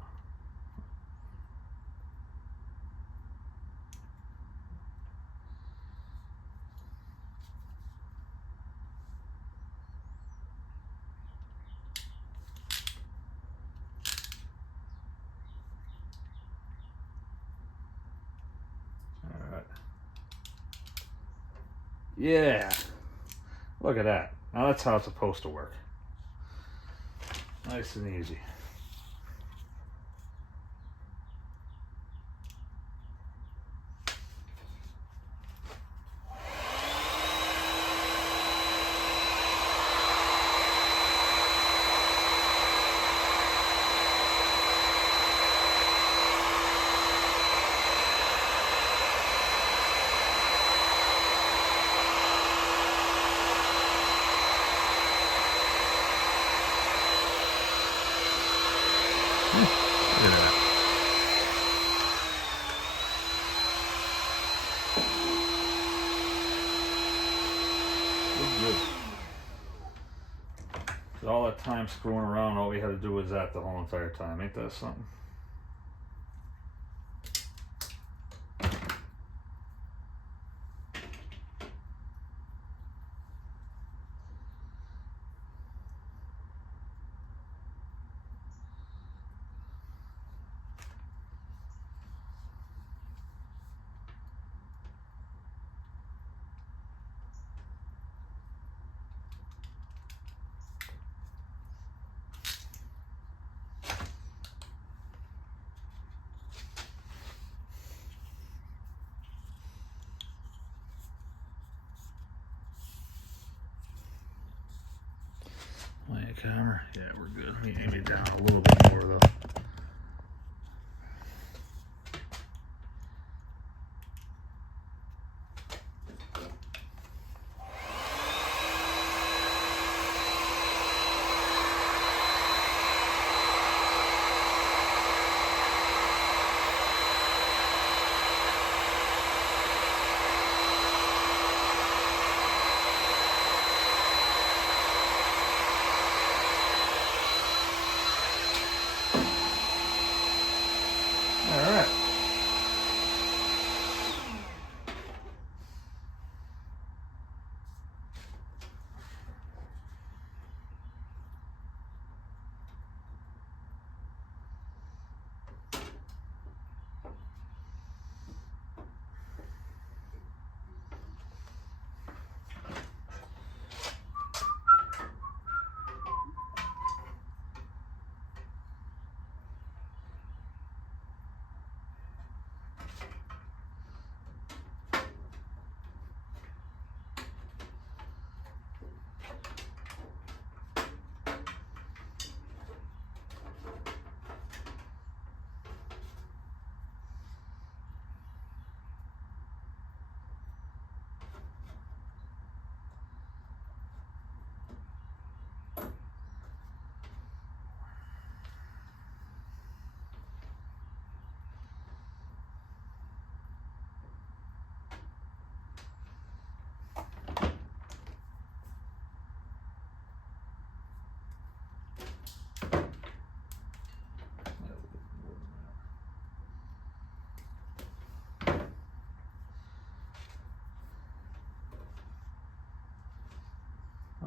All right. Yeah. Look at that. Now that's how it's supposed to work. Nice and easy. All that time screwing around, all we had to do was that the whole entire time. Ain't that something? Light camera, yeah, we're good. We aim it down a little bit more though.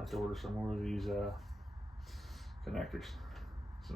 I have to order some more of these connectors. So.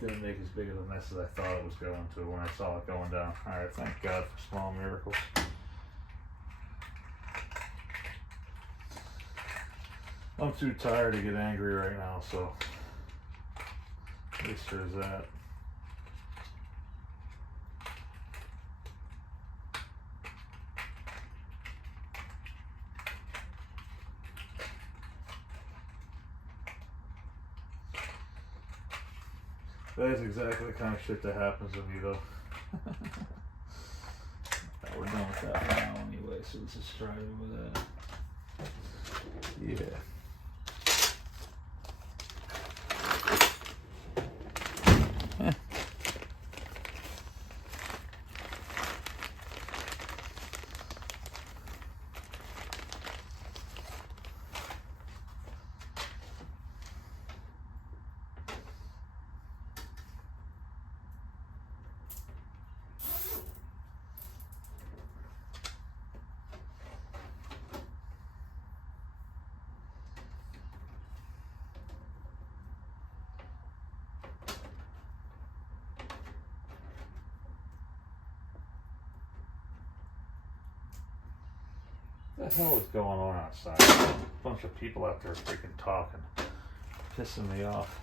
Didn't make as big of a mess as I thought it was going to when I saw it going down. Alright, thank God for small miracles. I'm too tired to get angry right now, so at least there's that. That is exactly the kind of shit that happens to me, though. We're done with that for now anyway, so let's just try it with that. Yeah. What the hell is going on outside? A bunch of people out there freaking talking, pissing me off.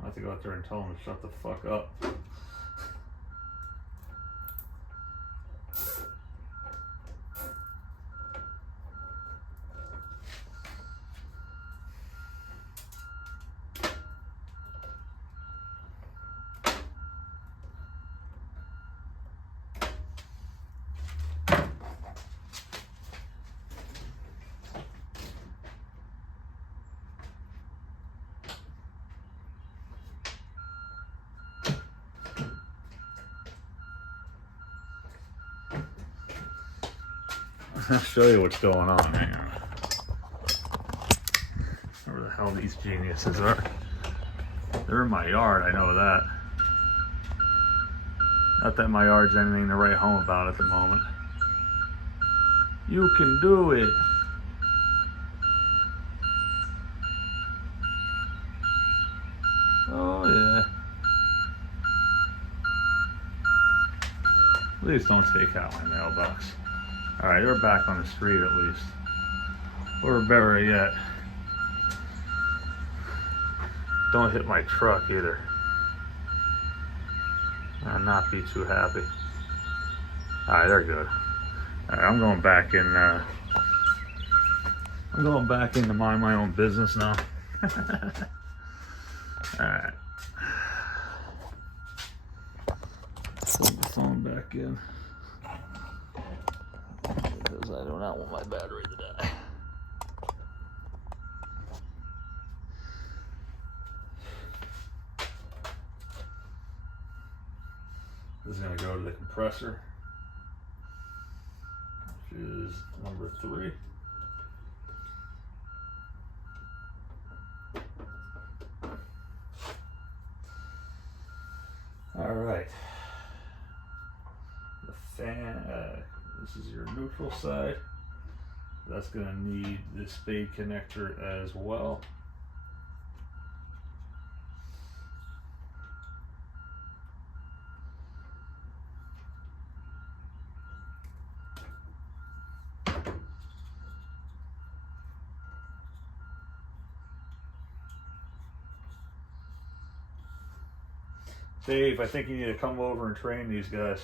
I have to go out there and tell them to shut the fuck up. I'll show you what's going on. Hang on. Where the hell these geniuses are. They're in my yard, I know that. Not that my yard's anything to write home about at the moment. You can do it. Oh yeah. Please don't take out my mailbox. Alright, they're back on the street at least. Or better yet, don't hit my truck either. I'll not be too happy. Alright, they're good. Alright, I'm going back in, I'm going back in to mind my own business now. Alright. Put the phone back in. Because I do not want my battery to die. This is going to go to the compressor, which is number 3. All right. The fan, this is your neutral side. That's going to need the spade connector as well. Dave, I think you need to come over and train these guys.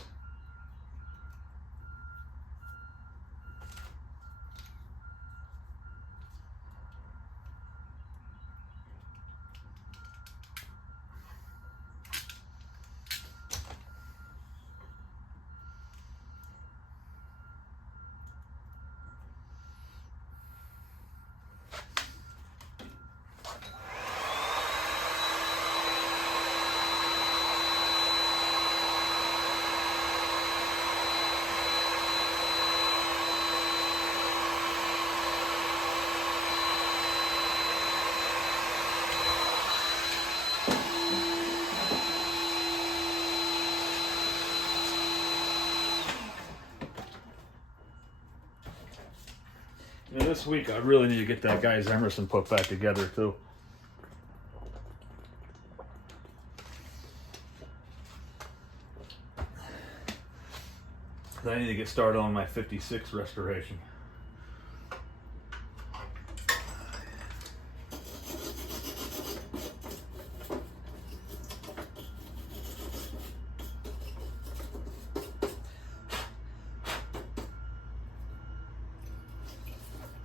Now this week, I really need to get that guy's Emerson put back together too. I need to get started on my 56 restoration.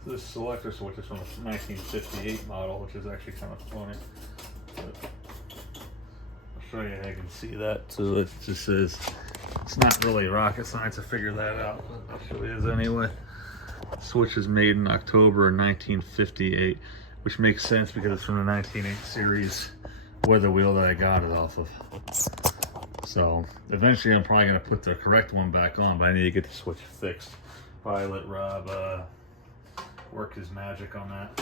This selector switch is from a 1958 model, which is actually kind of funny. But I'll show you how you can see that too. It just says, it's not really rocket science to figure that out, but I'll show you anyway. Switch is made in October 1958, which makes sense because it's from the 1908 series weather wheel that I got it off of. So eventually I'm probably going to put the correct one back on, but I need to get the switch fixed. Probably let Rob work his magic on that.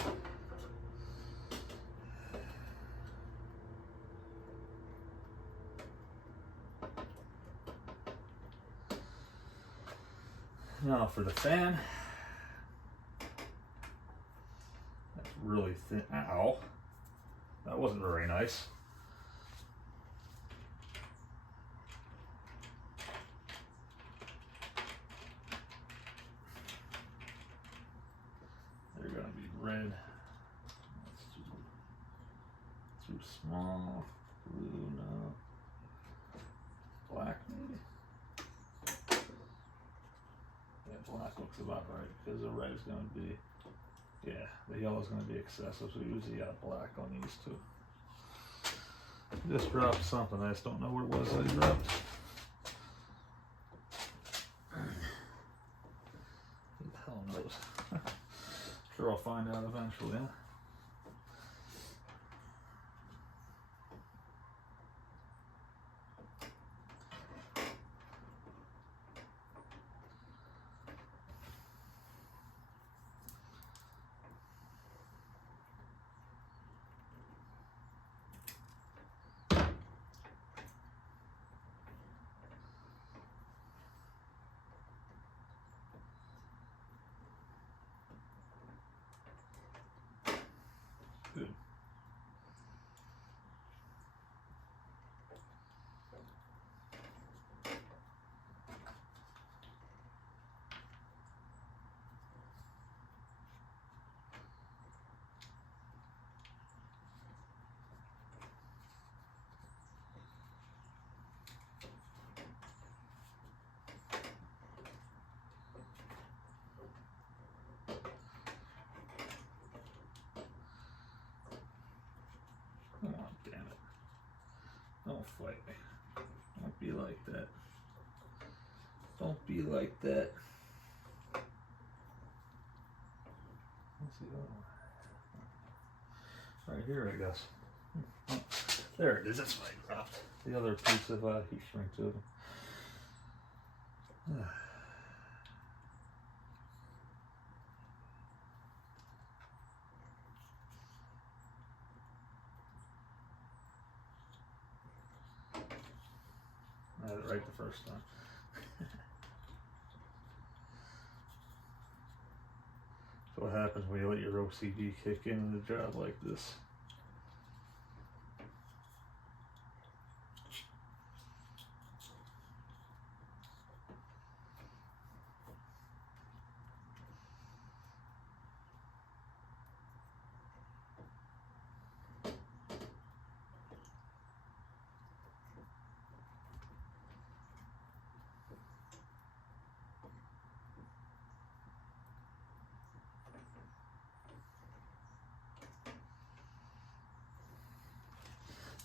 Now for the fan. That's really thin. Ow. That wasn't very nice. They're gonna be red. That's too small. Blue, no. Black maybe? Black looks about right because the red is going to be, yeah, the yellow is going to be excessive, so we usually got black on these two. Just dropped something, I just don't know what it was I dropped. Who the hell knows? Sure, I'll find out eventually, huh? Good. Come on, damn it. Don't fight me. Don't be like that. Don't be like that. Let's see. Right here, I guess. Oh, there it is. That's what I dropped. The other piece of heat shrink tube. I had it right the first time. So what happens when you let your OCD kick in a job like this?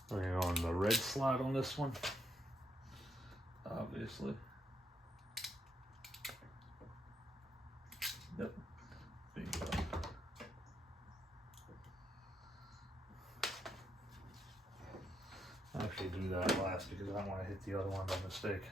We're going to go on the red slot on this one, obviously. Yep. Bingo. I'll actually do that last because I don't want to hit the other one by mistake.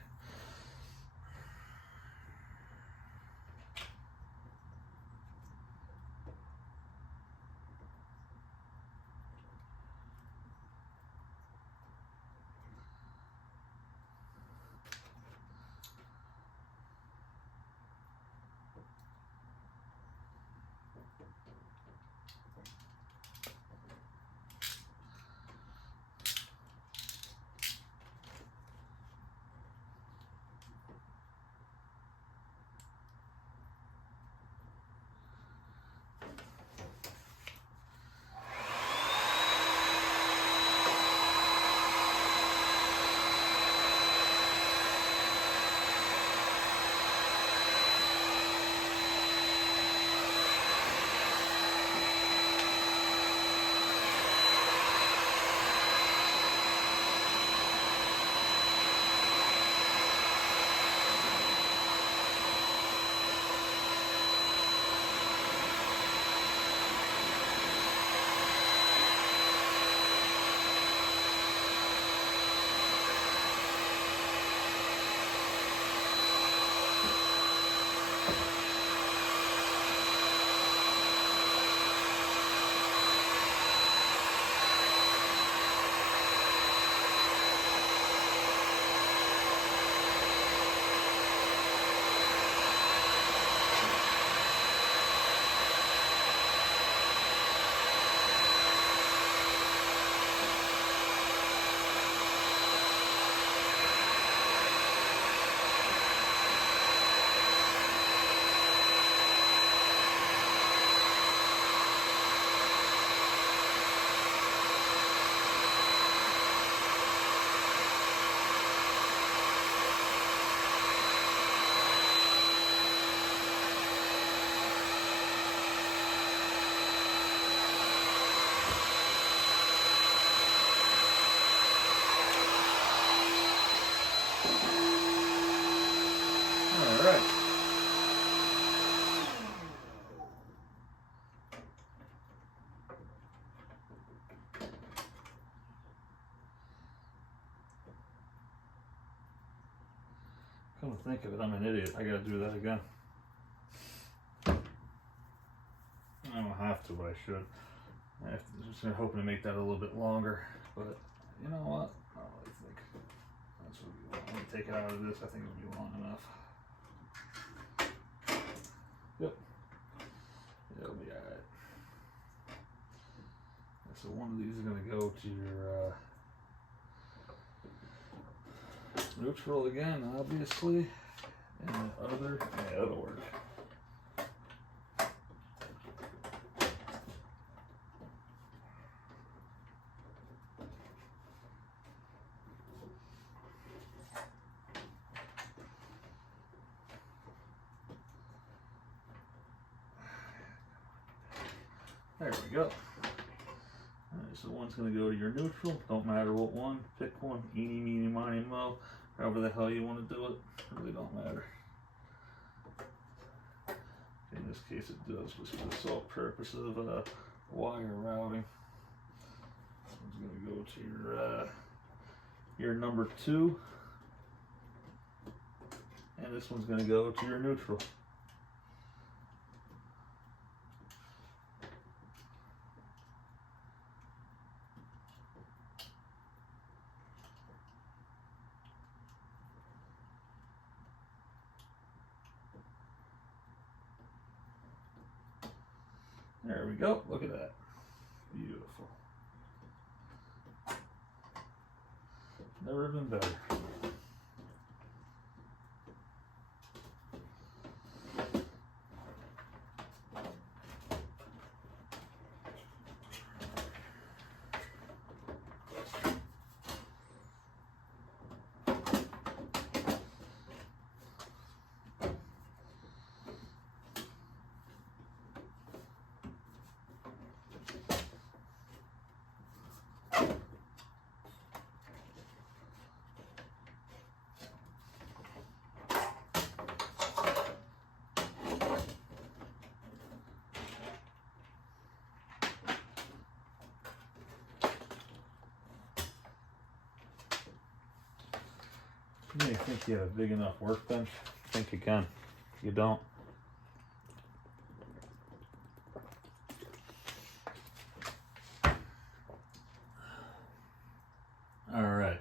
Come to think of it, I'm an idiot. I gotta do that again. I don't have to, but I should. I'm just hoping to make that a little bit longer. But you know what? I really think that's what we want. Let me take it out of this. I think it'll be long enough. Yep. It'll be alright. So one of these is going to go to your neutral again, obviously, and the other, yeah, that'll work. There we go. Alright, so one's going to go to your neutral. Don't matter what one. Pick one. Eeny, meeny, miny, mo. However the hell you want to do it. Really don't matter. In this case it does, just for the sole purpose of wire routing. This one's going to go to your number 2. And this one's going to go to your neutral. There we go. Look at that. Beautiful. Never been better. You may think you have a big enough workbench. I think you can. You don't. Alright.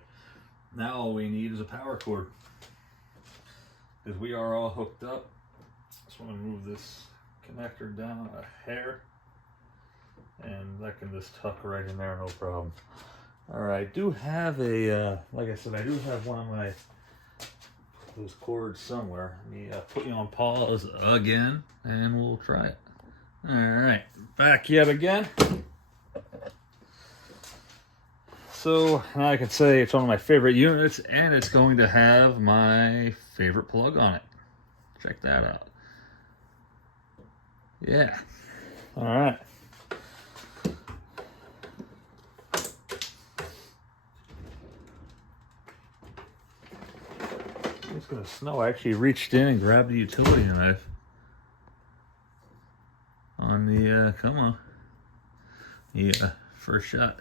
Now all we need is a power cord. Because we are all hooked up. Just want to move this connector down a hair. And that can just tuck right in there, no problem. Alright, I do have a, like I said, I do have one of my those cords somewhere. Let me put you on pause again, and we'll try it. Alright, back yet again. So, now I can say it's one of my favorite units, and it's going to have my favorite plug on it. Check that out. Yeah. Alright. It's gonna snow. I actually reached in and grabbed the utility knife on the, come on. Yeah, first shot.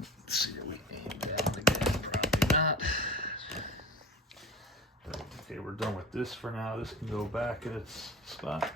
Let's see if we aim down again. Probably not. Okay, we're done with this for now. This can go back in its spot.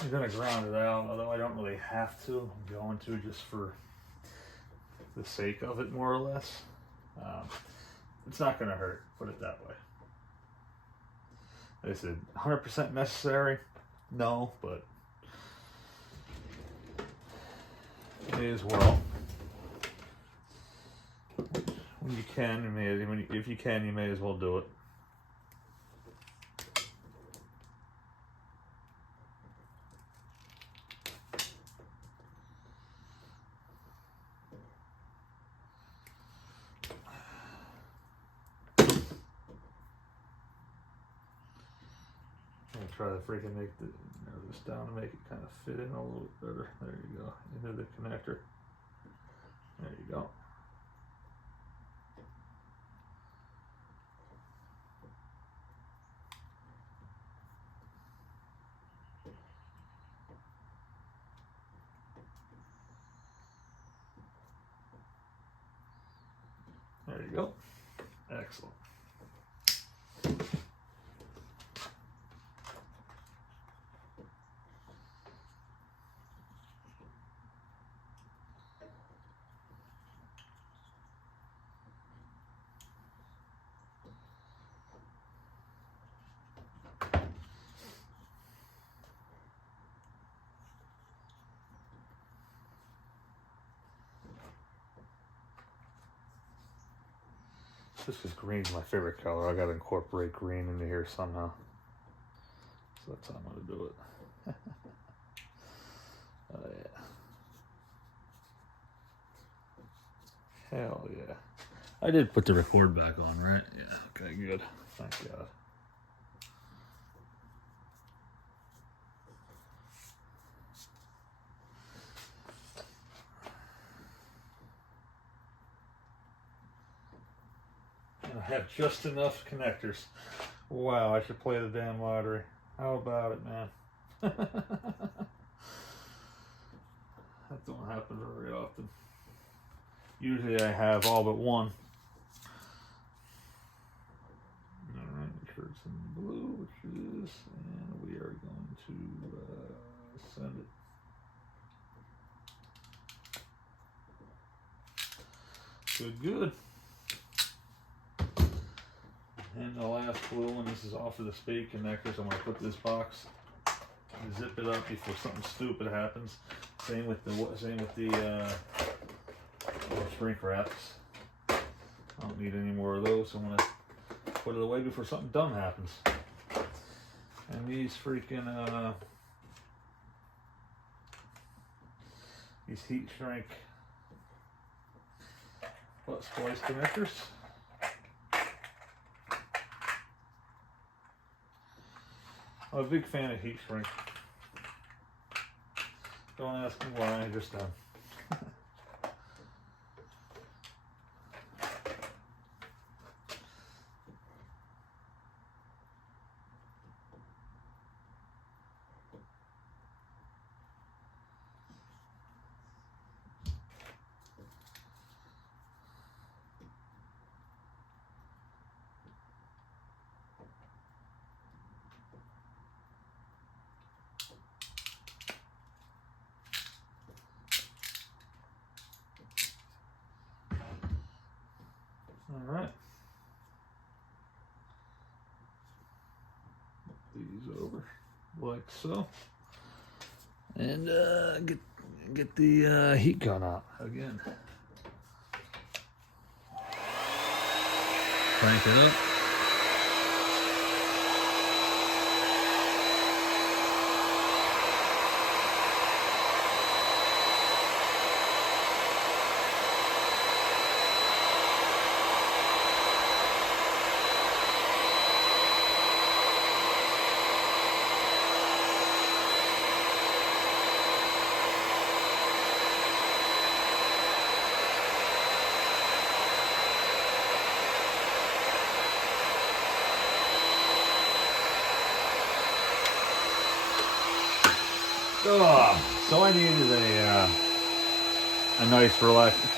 I'm gonna ground it out, although I don't really have to. I'm going to just for the sake of it, more or less. It's not gonna hurt, put it that way. Like I said, 100% necessary? No, but may as well. When you can, if you can, you may as well do it. Try to freaking make narrow this down to make it kind of fit in a little bit better. There you go, into the connector. There you go. There you go. Excellent. Just because green's my favorite color, I gotta incorporate green into here somehow. So that's how I'm gonna do it. Oh yeah. Hell yeah. I did put the record back on, right? Yeah, okay, good. Thank God. I have just enough connectors. Wow, I should play the damn lottery. How about it, man? That don't happen very often. Usually I have all but one. Alright, make sure it's in blue, which it is, and we are going to send it. Good, good. And the last blue one, this is off of the spade connectors. I'm going to put this box zip it up before something stupid happens. Same with the shrink wraps. I don't need any more of those. I'm gonna put it away before something dumb happens. And these freaking these heat shrink splice connectors. I'm a big fan of heat shrink. Don't ask me why, I just am. All right. These over like so, and get the heat gun out again. Crank it up. So I needed a nice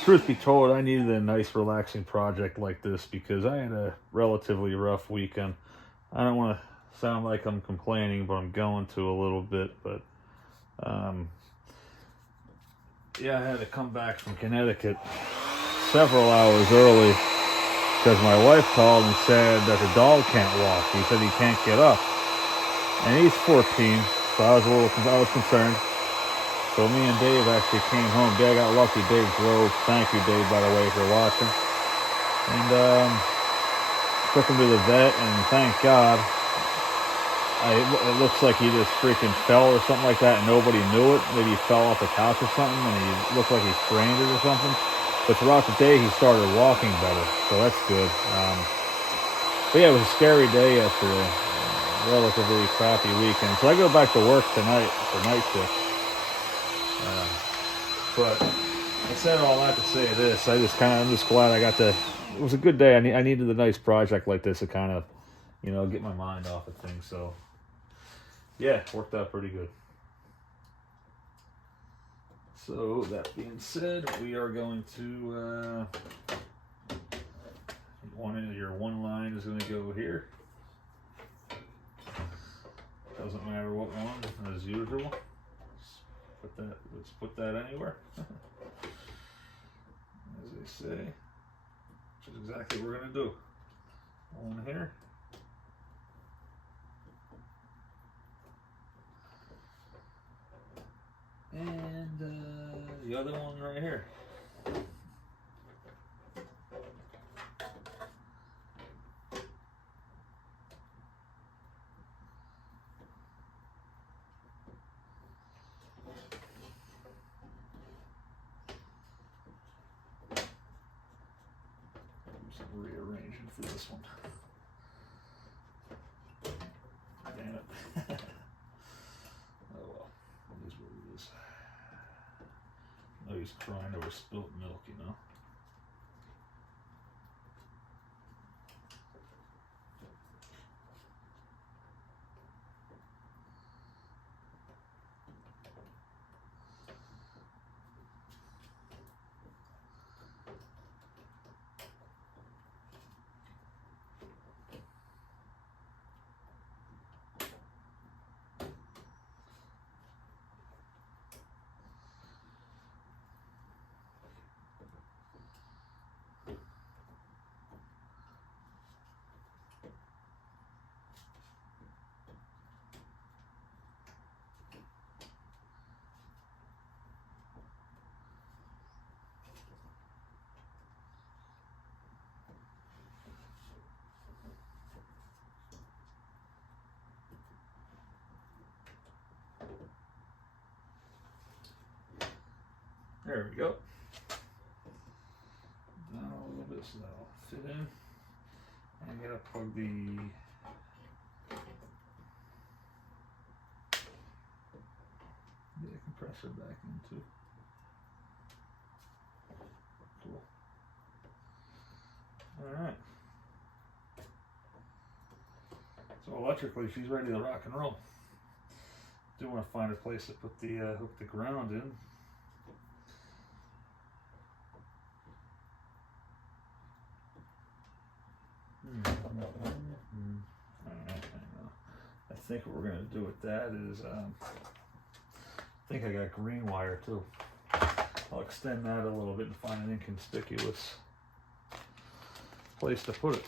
truth be told, I needed a nice relaxing project like this because I had a relatively rough weekend. I don't want to sound like I'm complaining, but I'm going to a little bit. But yeah, I had to come back from Connecticut several hours early because my wife called and said that the dog can't walk. He said he can't get up, and he's 14, so I was concerned. So me and Dave actually came home. I got lucky. Dave drove. Thank you, Dave, by the way, for watching. And took him to the vet, and thank God. It looks like he just freaking fell or something like that, and nobody knew it. Maybe he fell off the couch or something, and he looked like he sprained it or something. But throughout the day, he started walking better, so that's good. But yeah, it was a scary day yesterday. Relatively crappy weekend. So I go back to work tonight for night shift. But I said all that to say this. I'm just glad I got to. It was a good day. I needed a nice project like this to kind of, get my mind off of things. So yeah, it worked out pretty good. So that being said, we are going to your one line is going to go here. Doesn't matter what one, as usual. Let's put that anywhere. As they say, which is exactly what we're going to do. One here. And the other one right here. Rearranging for this one. Damn it. Oh well, it is what it is. No use crying over spilt milk, There we go. Down a little bit so that'll fit in. And I gotta plug the compressor back into. Cool. Alright. So electrically she's ready to rock and roll. Do want to find a place to put the hook the ground in. Alright, I think what we're going to do with that is, I think I got green wire too. I'll extend that a little bit and find an inconspicuous place to put it.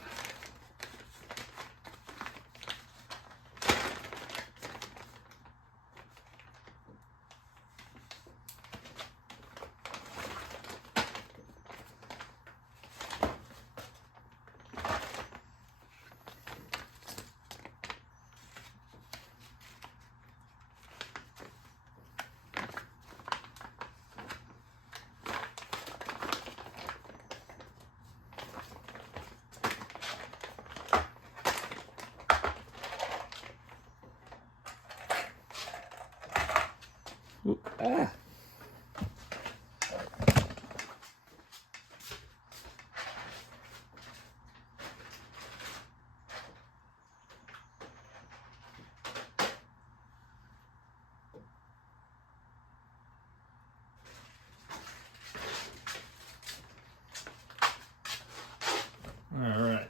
Ooh, ah. All right.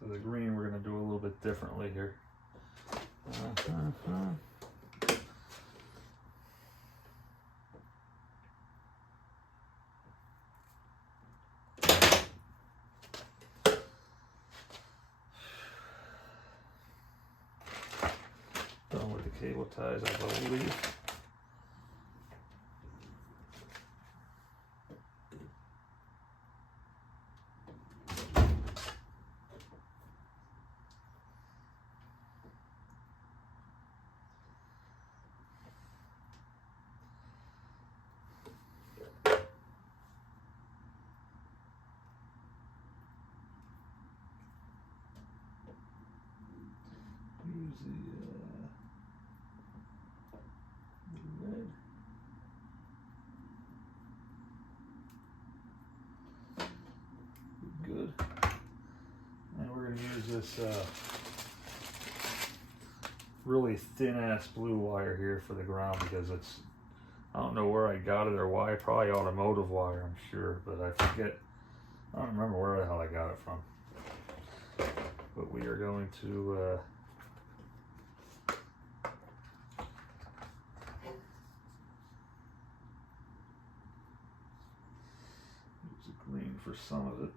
So the green we're going to do a little bit differently here. Done with the cable ties, I believe. Use the red. Good. And we're going to use this really thin ass blue wire here for the ground because it's, I don't know where I got it or why, probably automotive wire, I'm sure, but I forget, I don't remember where the hell I got it from. But we are going to use a green for some of it.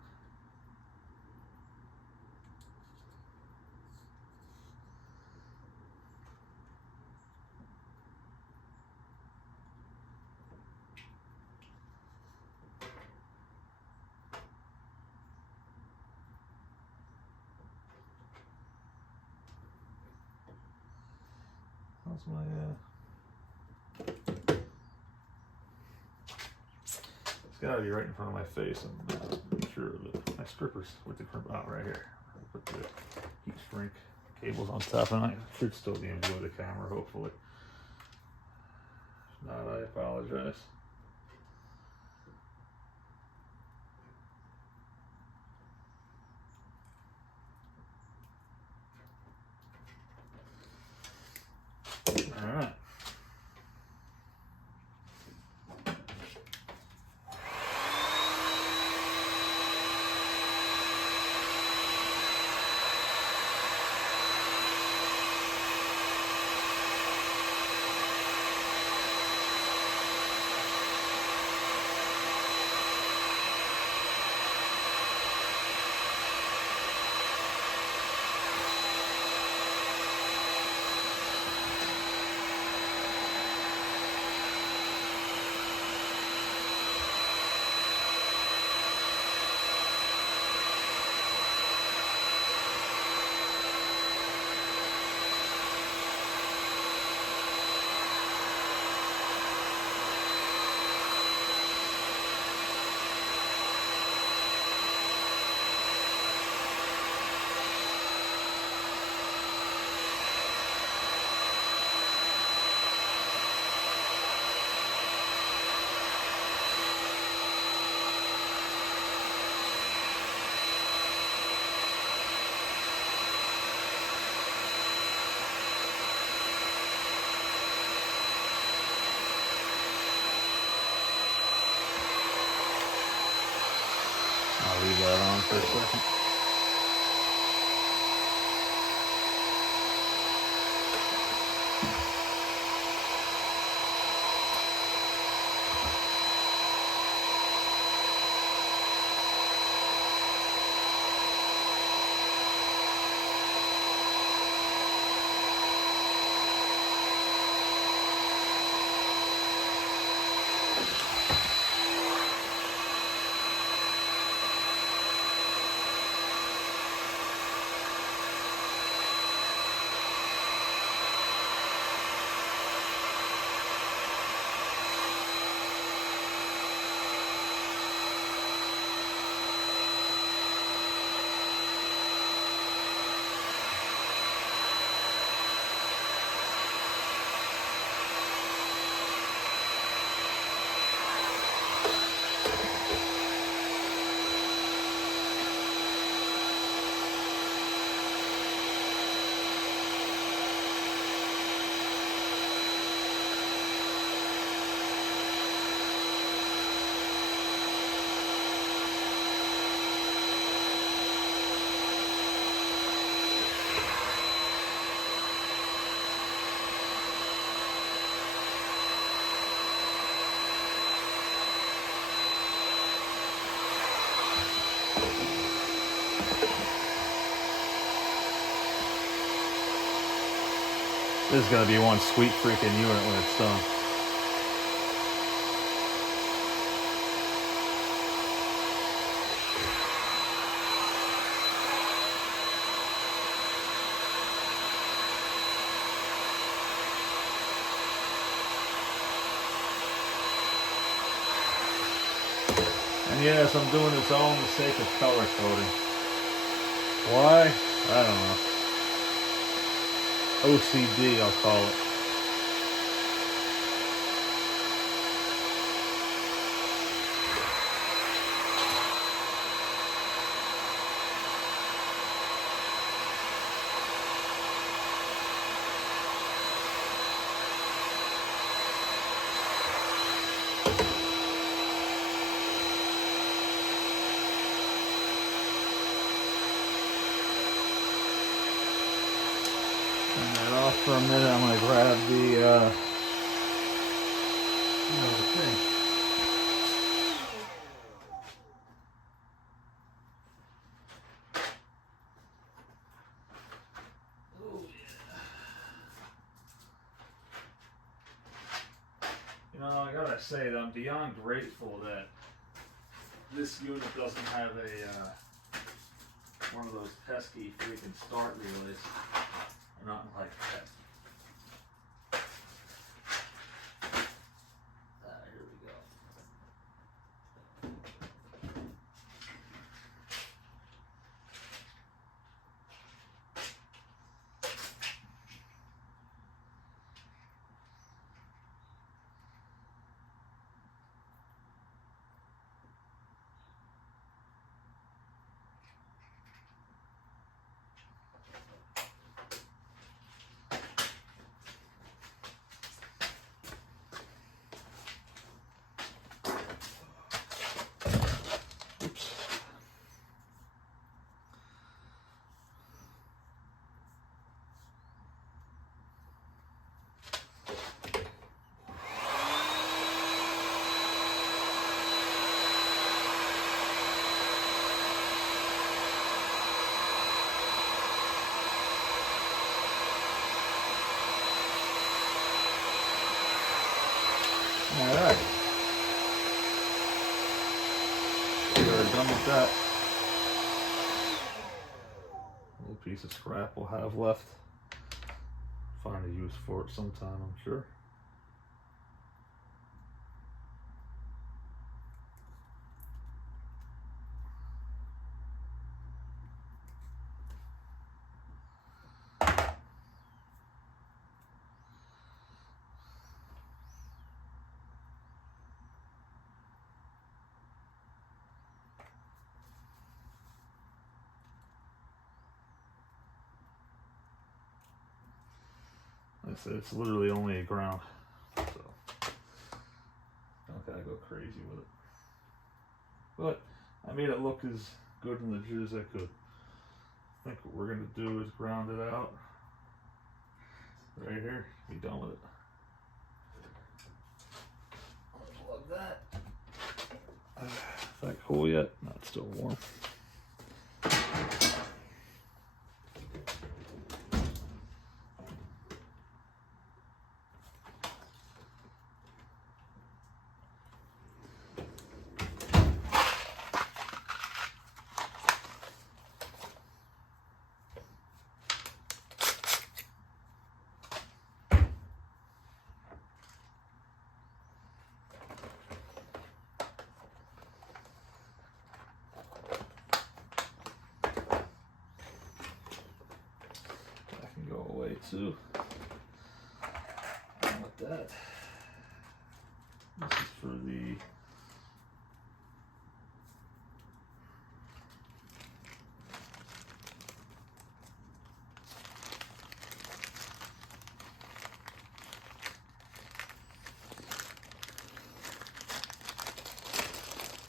How's my it's gotta be right in front of my face. I'm sure of it. My strippers with the crimp out right here. I put the heat shrink cables on top, and I should still be enjoy the camera, hopefully. If not, I apologize. All right. for a second. This is going to be one sweet freaking unit when it's done. And yes, I'm doing this all in the sake of color coding. Why? I don't know. OCD, I'll call it. Off for a minute. I'm going to grab the thing. Oh, yeah. You know, I gotta say that I'm beyond grateful that this unit doesn't have a one of those pesky freaking start relays. Not like that. Here we go. Alright. We're done with that. A little piece of scrap we'll have left. Find a use for it sometime, I'm sure. Like I said, it's literally only a ground, so don't gotta go crazy with it. But I made it look as good and legit as I could. I think what we're going to do is ground it out right here. Be done with it. Unplug that. Is that cool yet? No, it's still warm. Go away too. With that, this is for the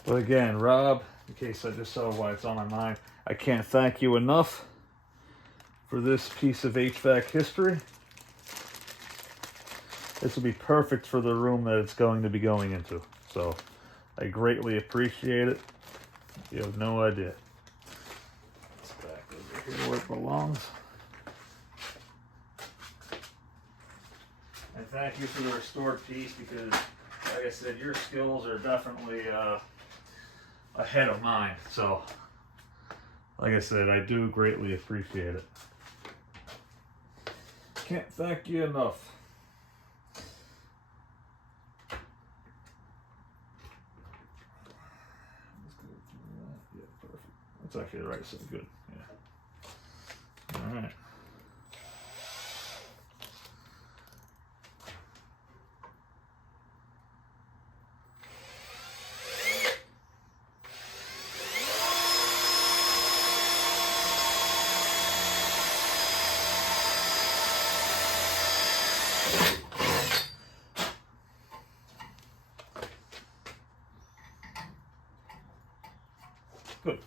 but again, Rob, in case I just saw why it's on my mind, I can't thank you enough for this piece of HVAC history. This will be perfect for the room that it's going to be going into. So I greatly appreciate it. You have no idea. It's back over here where it belongs. And thank you for the restored piece because, like I said, your skills are definitely ahead of mine. So, like I said, I do greatly appreciate it. Can't thank you enough. Yeah, perfect. That's actually the right side. Good. Yeah. All right. Good.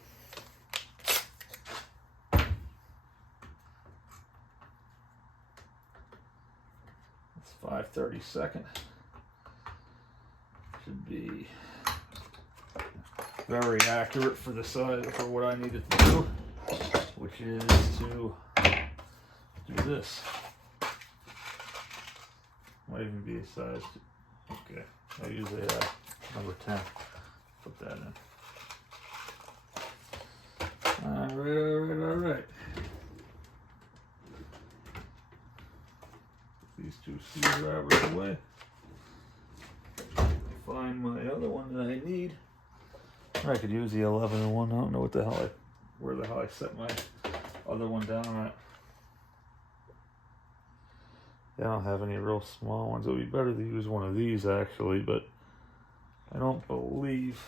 It's 5/32. Should be very accurate for the size for what I needed to do, which is to do this. Might even be a size. Okay, I use a number 10. Put that in. All right. These two screwdrivers away. Find my other one that I need. I could use the 11 and 1. I don't know where the hell I set my other one down at. I don't have any real small ones. It would be better to use one of these actually, but I don't believe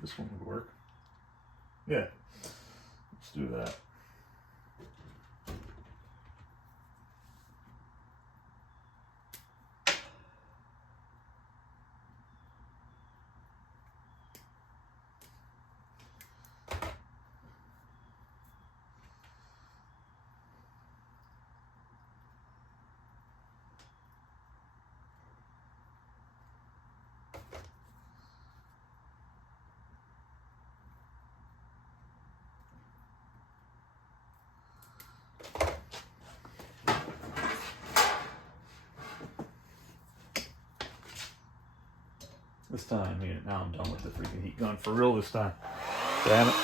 this one would work. Yeah, let's do that. This time, yeah, now I'm done with the freaking heat gun for real this time. Damn it.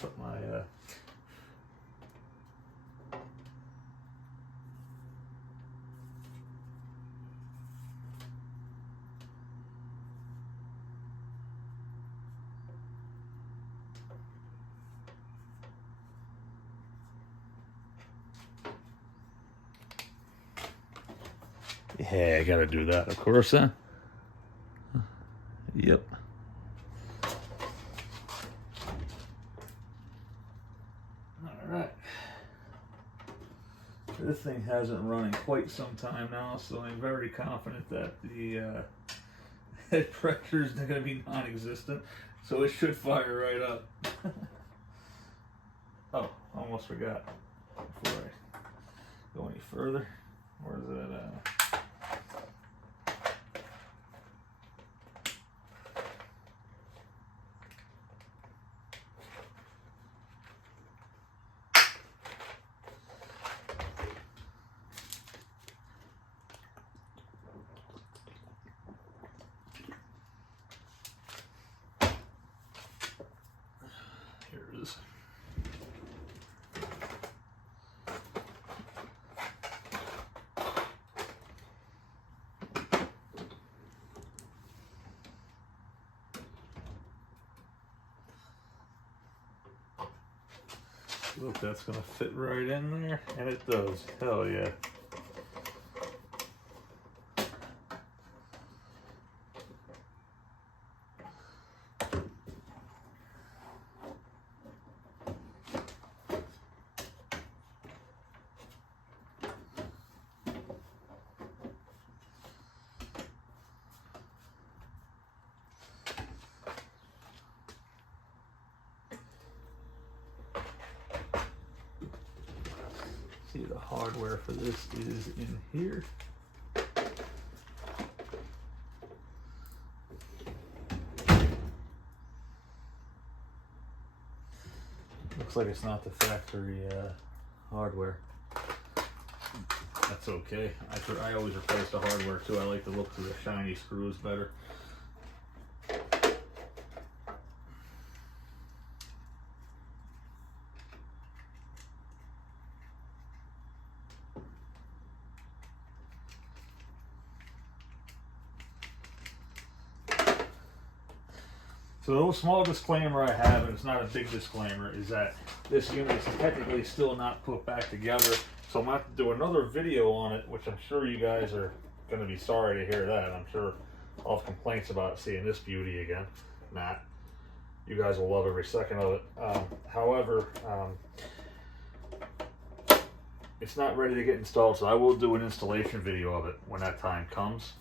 put my yeah, I gotta do that, of course, huh? Yep. Alright. This thing hasn't run in quite some time now, so I'm very confident that the head pressure is going to be non-existent, so it should fire right up. Oh, almost forgot. Before I go any further, where's it at? Here it is. Look, that's gonna fit right in there, and it does. Hell yeah. See, the hardware for this is in here. Looks like it's not the factory hardware. That's okay. I always replace the hardware too. I like to look through the shiny screws better. So the small disclaimer I have, and it's not a big disclaimer, is that this unit is technically still not put back together. So I'm going to have to do another video on it, which I'm sure you guys are going to be sorry to hear that. I'm sure I'll have complaints about seeing this beauty again. Not. You guys will love every second of it. However, it's not ready to get installed, so I will do an installation video of it when that time comes.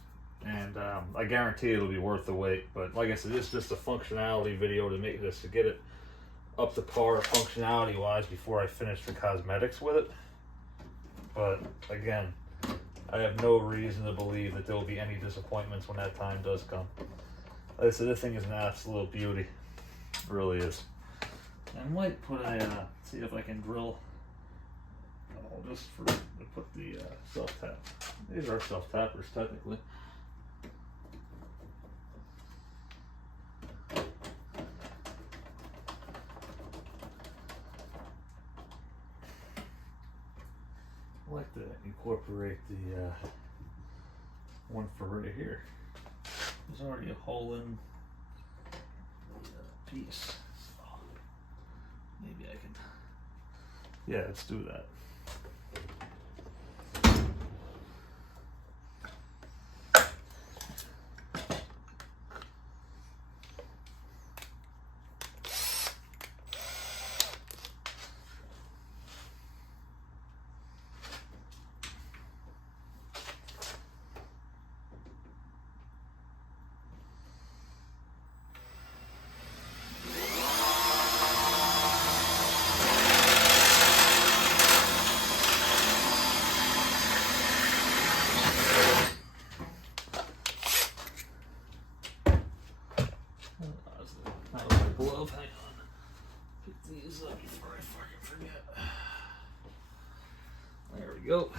And I guarantee it'll be worth the wait. But like I said, this is just a functionality video to make this, to get it up to par functionality wise before I finish the cosmetics with it. But again, I have no reason to believe that there will be any disappointments when that time does come. Like I said, this thing is an absolute beauty. It really is. I might put a, see if I can drill, just for to put the self-tap. These are self-tappers technically. I like to incorporate the one for right here. There's already a hole in the piece, so maybe I can. Yeah, let's do that. Glove, hang on. Pick these up before I fucking forget. There we go.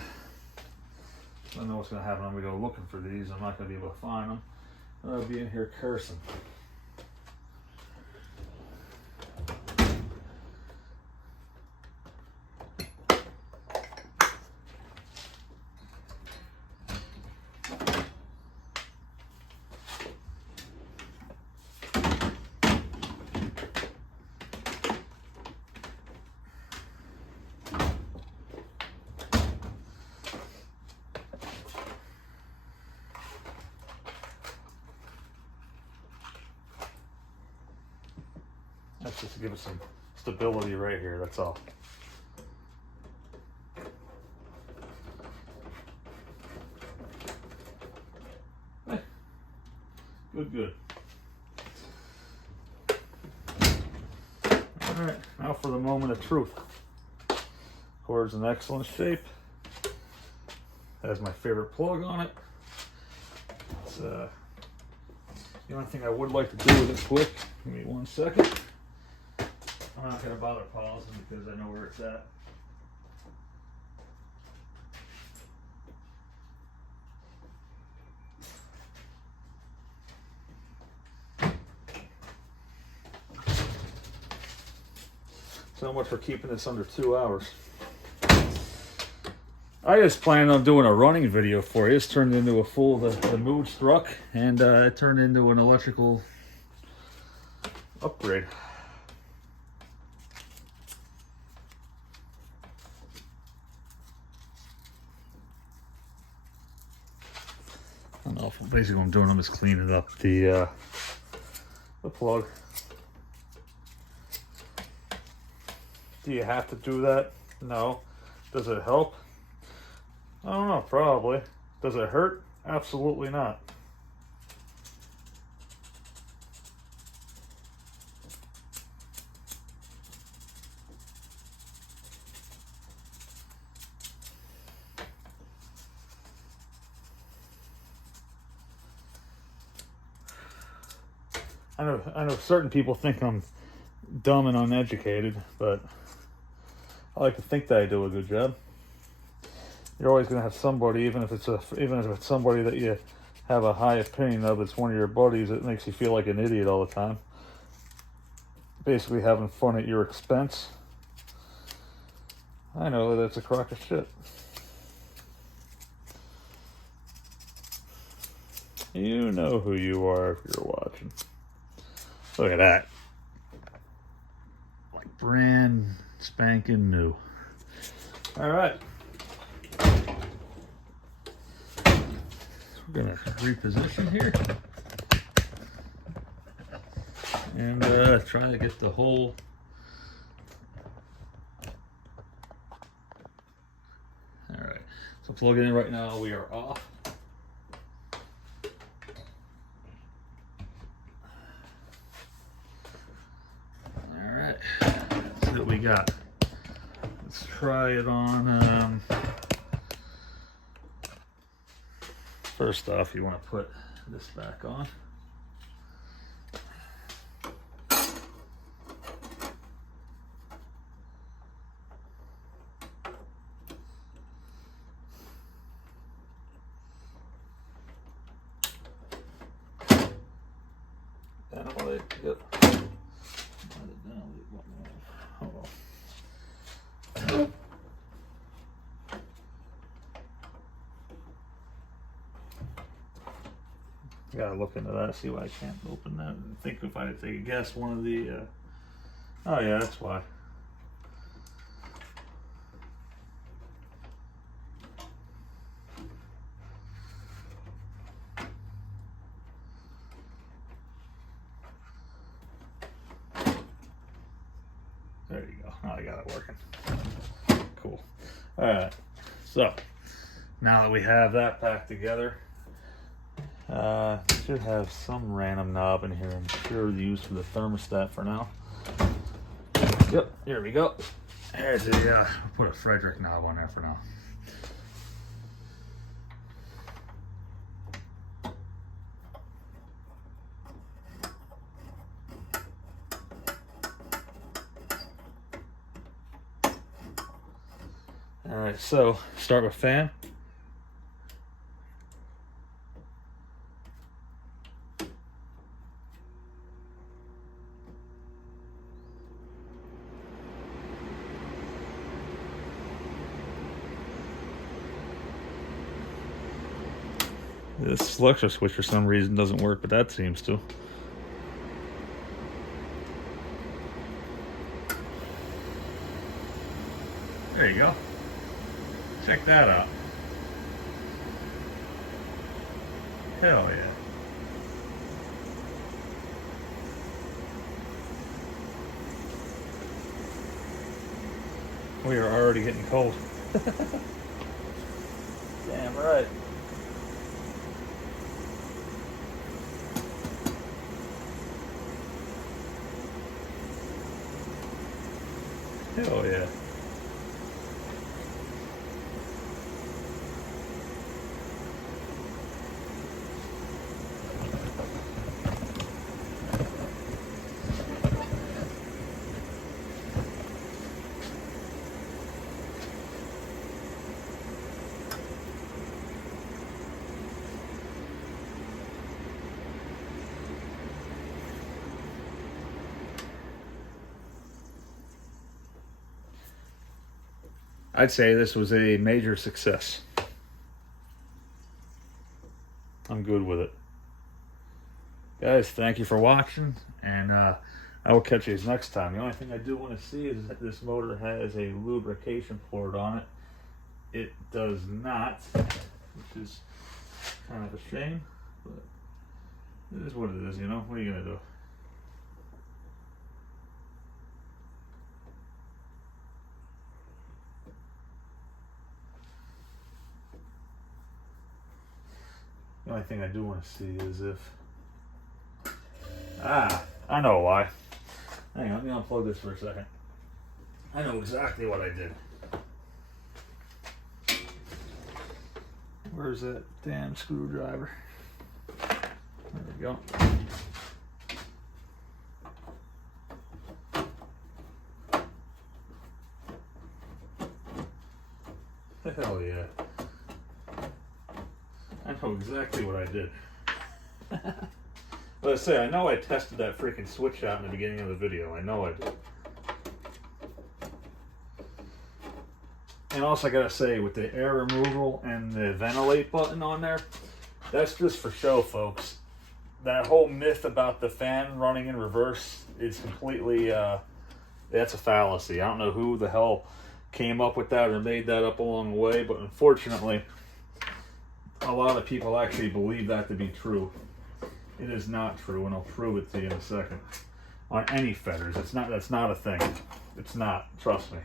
I know what's gonna happen. I'm gonna go looking for these. I'm not gonna be able to find them. I'll be in here cursing. That's just to give it some stability right here, that's all. Good. All right, now for the moment of truth. Cord's in excellent shape. Has my favorite plug on it. It's, the only thing I would like to do with it quick, give me 1 second. I'm not going to bother pausing because I know where it's at. So much for keeping this under 2 hours. I just planned on doing a running video for you. It's turned into a full, the mood struck, and it turned into an electrical upgrade. I don't know if basically what I'm doing, I'm just cleaning up the plug. Do you have to do that? No. Does it help? I don't know, probably. Does it hurt? Absolutely not. I know certain people think I'm dumb and uneducated, but I like to think that I do a good job. You're always going to have somebody, even if it's somebody that you have a high opinion of, it's one of your buddies that makes you feel like an idiot all the time. Basically having fun at your expense. I know that's a crock of shit. You know who you are if you're watching. Look at that. Like brand spanking new. All right. We're gonna reposition here and try to get the whole all right. So plug it in right now. We are off. All right. Let's see what we got. Let's try it on. First off, you want to put this back on. And I'll let it go. Hold on. Gotta look into that, see why I can't open that. And think if I had to take a guess, one of the oh yeah, that's why. There you go. Oh, I got it working. Cool. Alright. So now that we have that back together, should have some random knob in here. I'm sure used for the thermostat for now. Yep, here we go. There's the I'll put a Frederick knob on there for now. All right, so start with fan. This selector switch for some reason doesn't work, but that seems to. There you go. Check that out. Hell yeah. We are already getting cold. Damn right. Hell yeah. I'd say this was a major success. I'm good with it. Guys, thank you for watching, and I will catch you next time. The only thing I do want to see is that this motor has a lubrication port on it. It does not, which is kind of a shame, but it is what it is, you know? What are you going to do? The only thing I do want to see is if... I know why. Hang on, let me unplug this for a second. I know exactly what I did. Where's that damn screwdriver? There we go. Hell yeah. I know exactly what I did. But I say, I know I tested that freaking switch out in the beginning of the video. I know I did. And also I gotta say, with the air removal and the ventilate button on there, that's just for show, folks. That whole myth about the fan running in reverse is completely, that's a fallacy. I don't know who the hell came up with that or made that up along the way, but unfortunately, a lot of people actually believe that to be true. It is not true, and I'll prove it to you in a second. On any fetters, that's not a thing. It's not, trust me.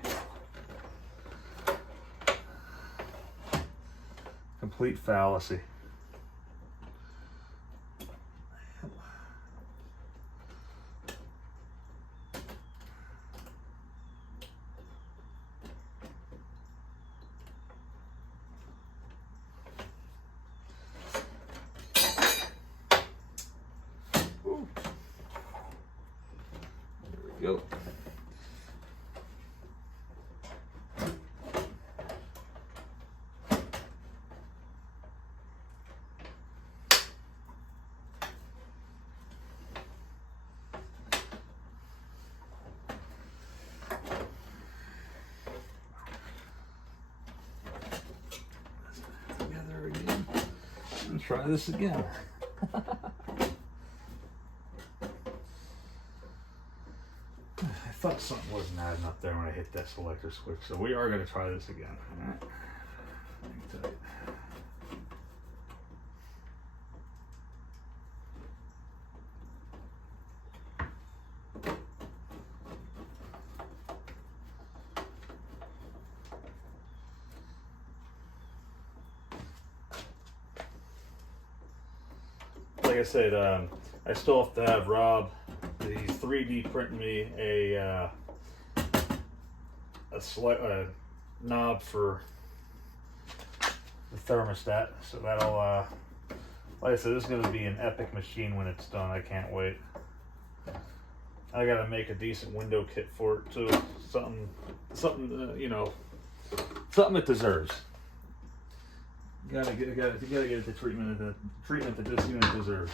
Complete fallacy. Go. Together again. Let's try this again. I thought something wasn't adding up there when I hit that selector switch, so we are going to try this again. All right. Hang tight. Like I said, I still have to have Rob, he's 3D printing me a knob for the thermostat. So that'll, like I said, this is going to be an epic machine when it's done. I can't wait. I got to make a decent window kit for it too. Something, you know, something it deserves. You gotta get it the treatment that this unit deserves.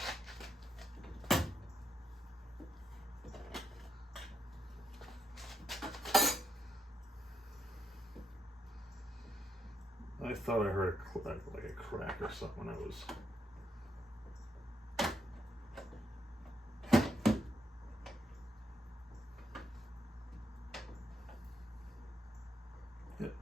I thought I heard like a crack or something when I was. Yep.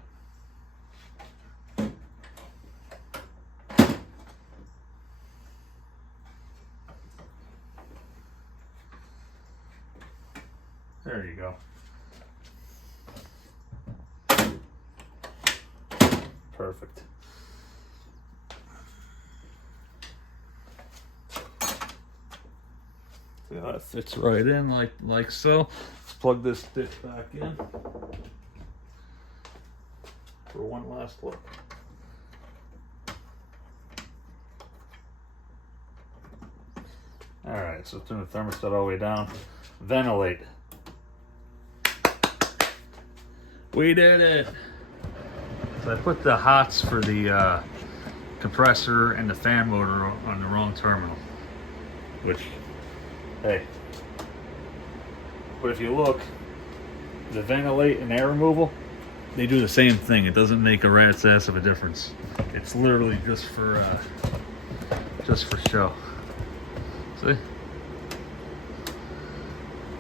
There you go. perfect. See how that fits right in like so. Let's plug this dish back in for one last look. All right, so turn the thermostat all the way down. Ventilate. We did it. So I put the hots for the compressor and the fan motor on the wrong terminal, which, hey. But if you look, the ventilate and air removal, they do the same thing. It doesn't make a rat's ass of a difference. It's literally just for show. See? If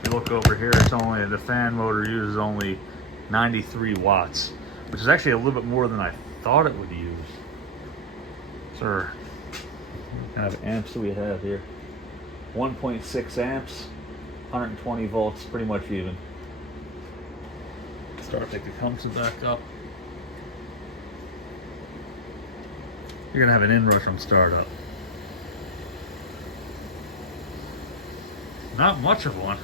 you look over here, it's only, the fan motor uses only 93 watts, which is actually a little bit more than I thought it would use. So, what kind of amps do we have here? 1.6 amps, 120 volts, pretty much even. Start the Tecumseh back up. You're gonna have an inrush on startup. Not much of one.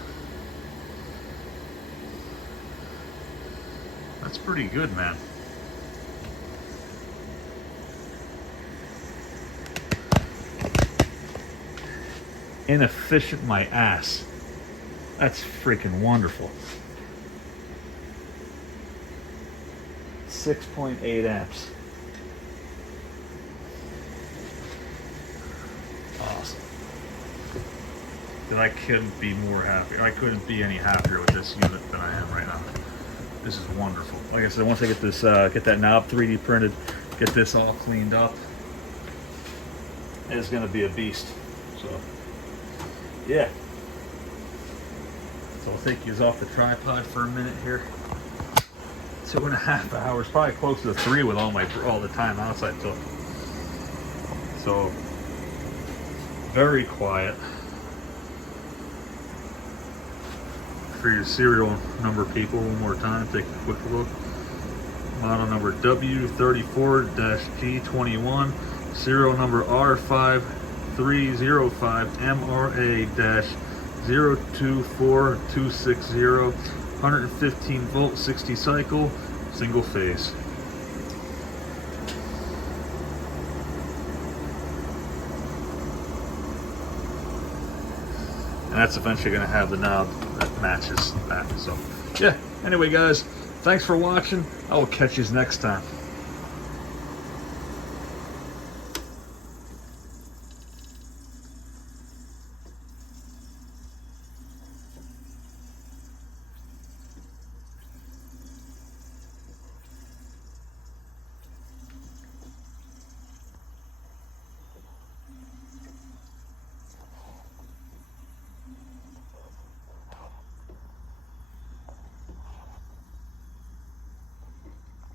That's pretty good, man. Inefficient my ass. That's freaking wonderful. 6.8 amps. Awesome. And I couldn't be more happy. I couldn't be any happier with this unit than I am right now. This is wonderful. Like I said, once I get this, get that knob 3D printed, get this all cleaned up, it's gonna be a beast. So, yeah. So I'll take you off the tripod for a minute here. 2.5 hours, probably close to 3 with all the time outside took. So, very quiet. For your serial number people, one more time, take a quick look. Model number W34-G21, serial number R5305MRA-024260, 115 volt, 60 cycle, single phase. And that's eventually going to have the knob that matches that. So, yeah. Anyway, guys, thanks for watching. I will catch you next time.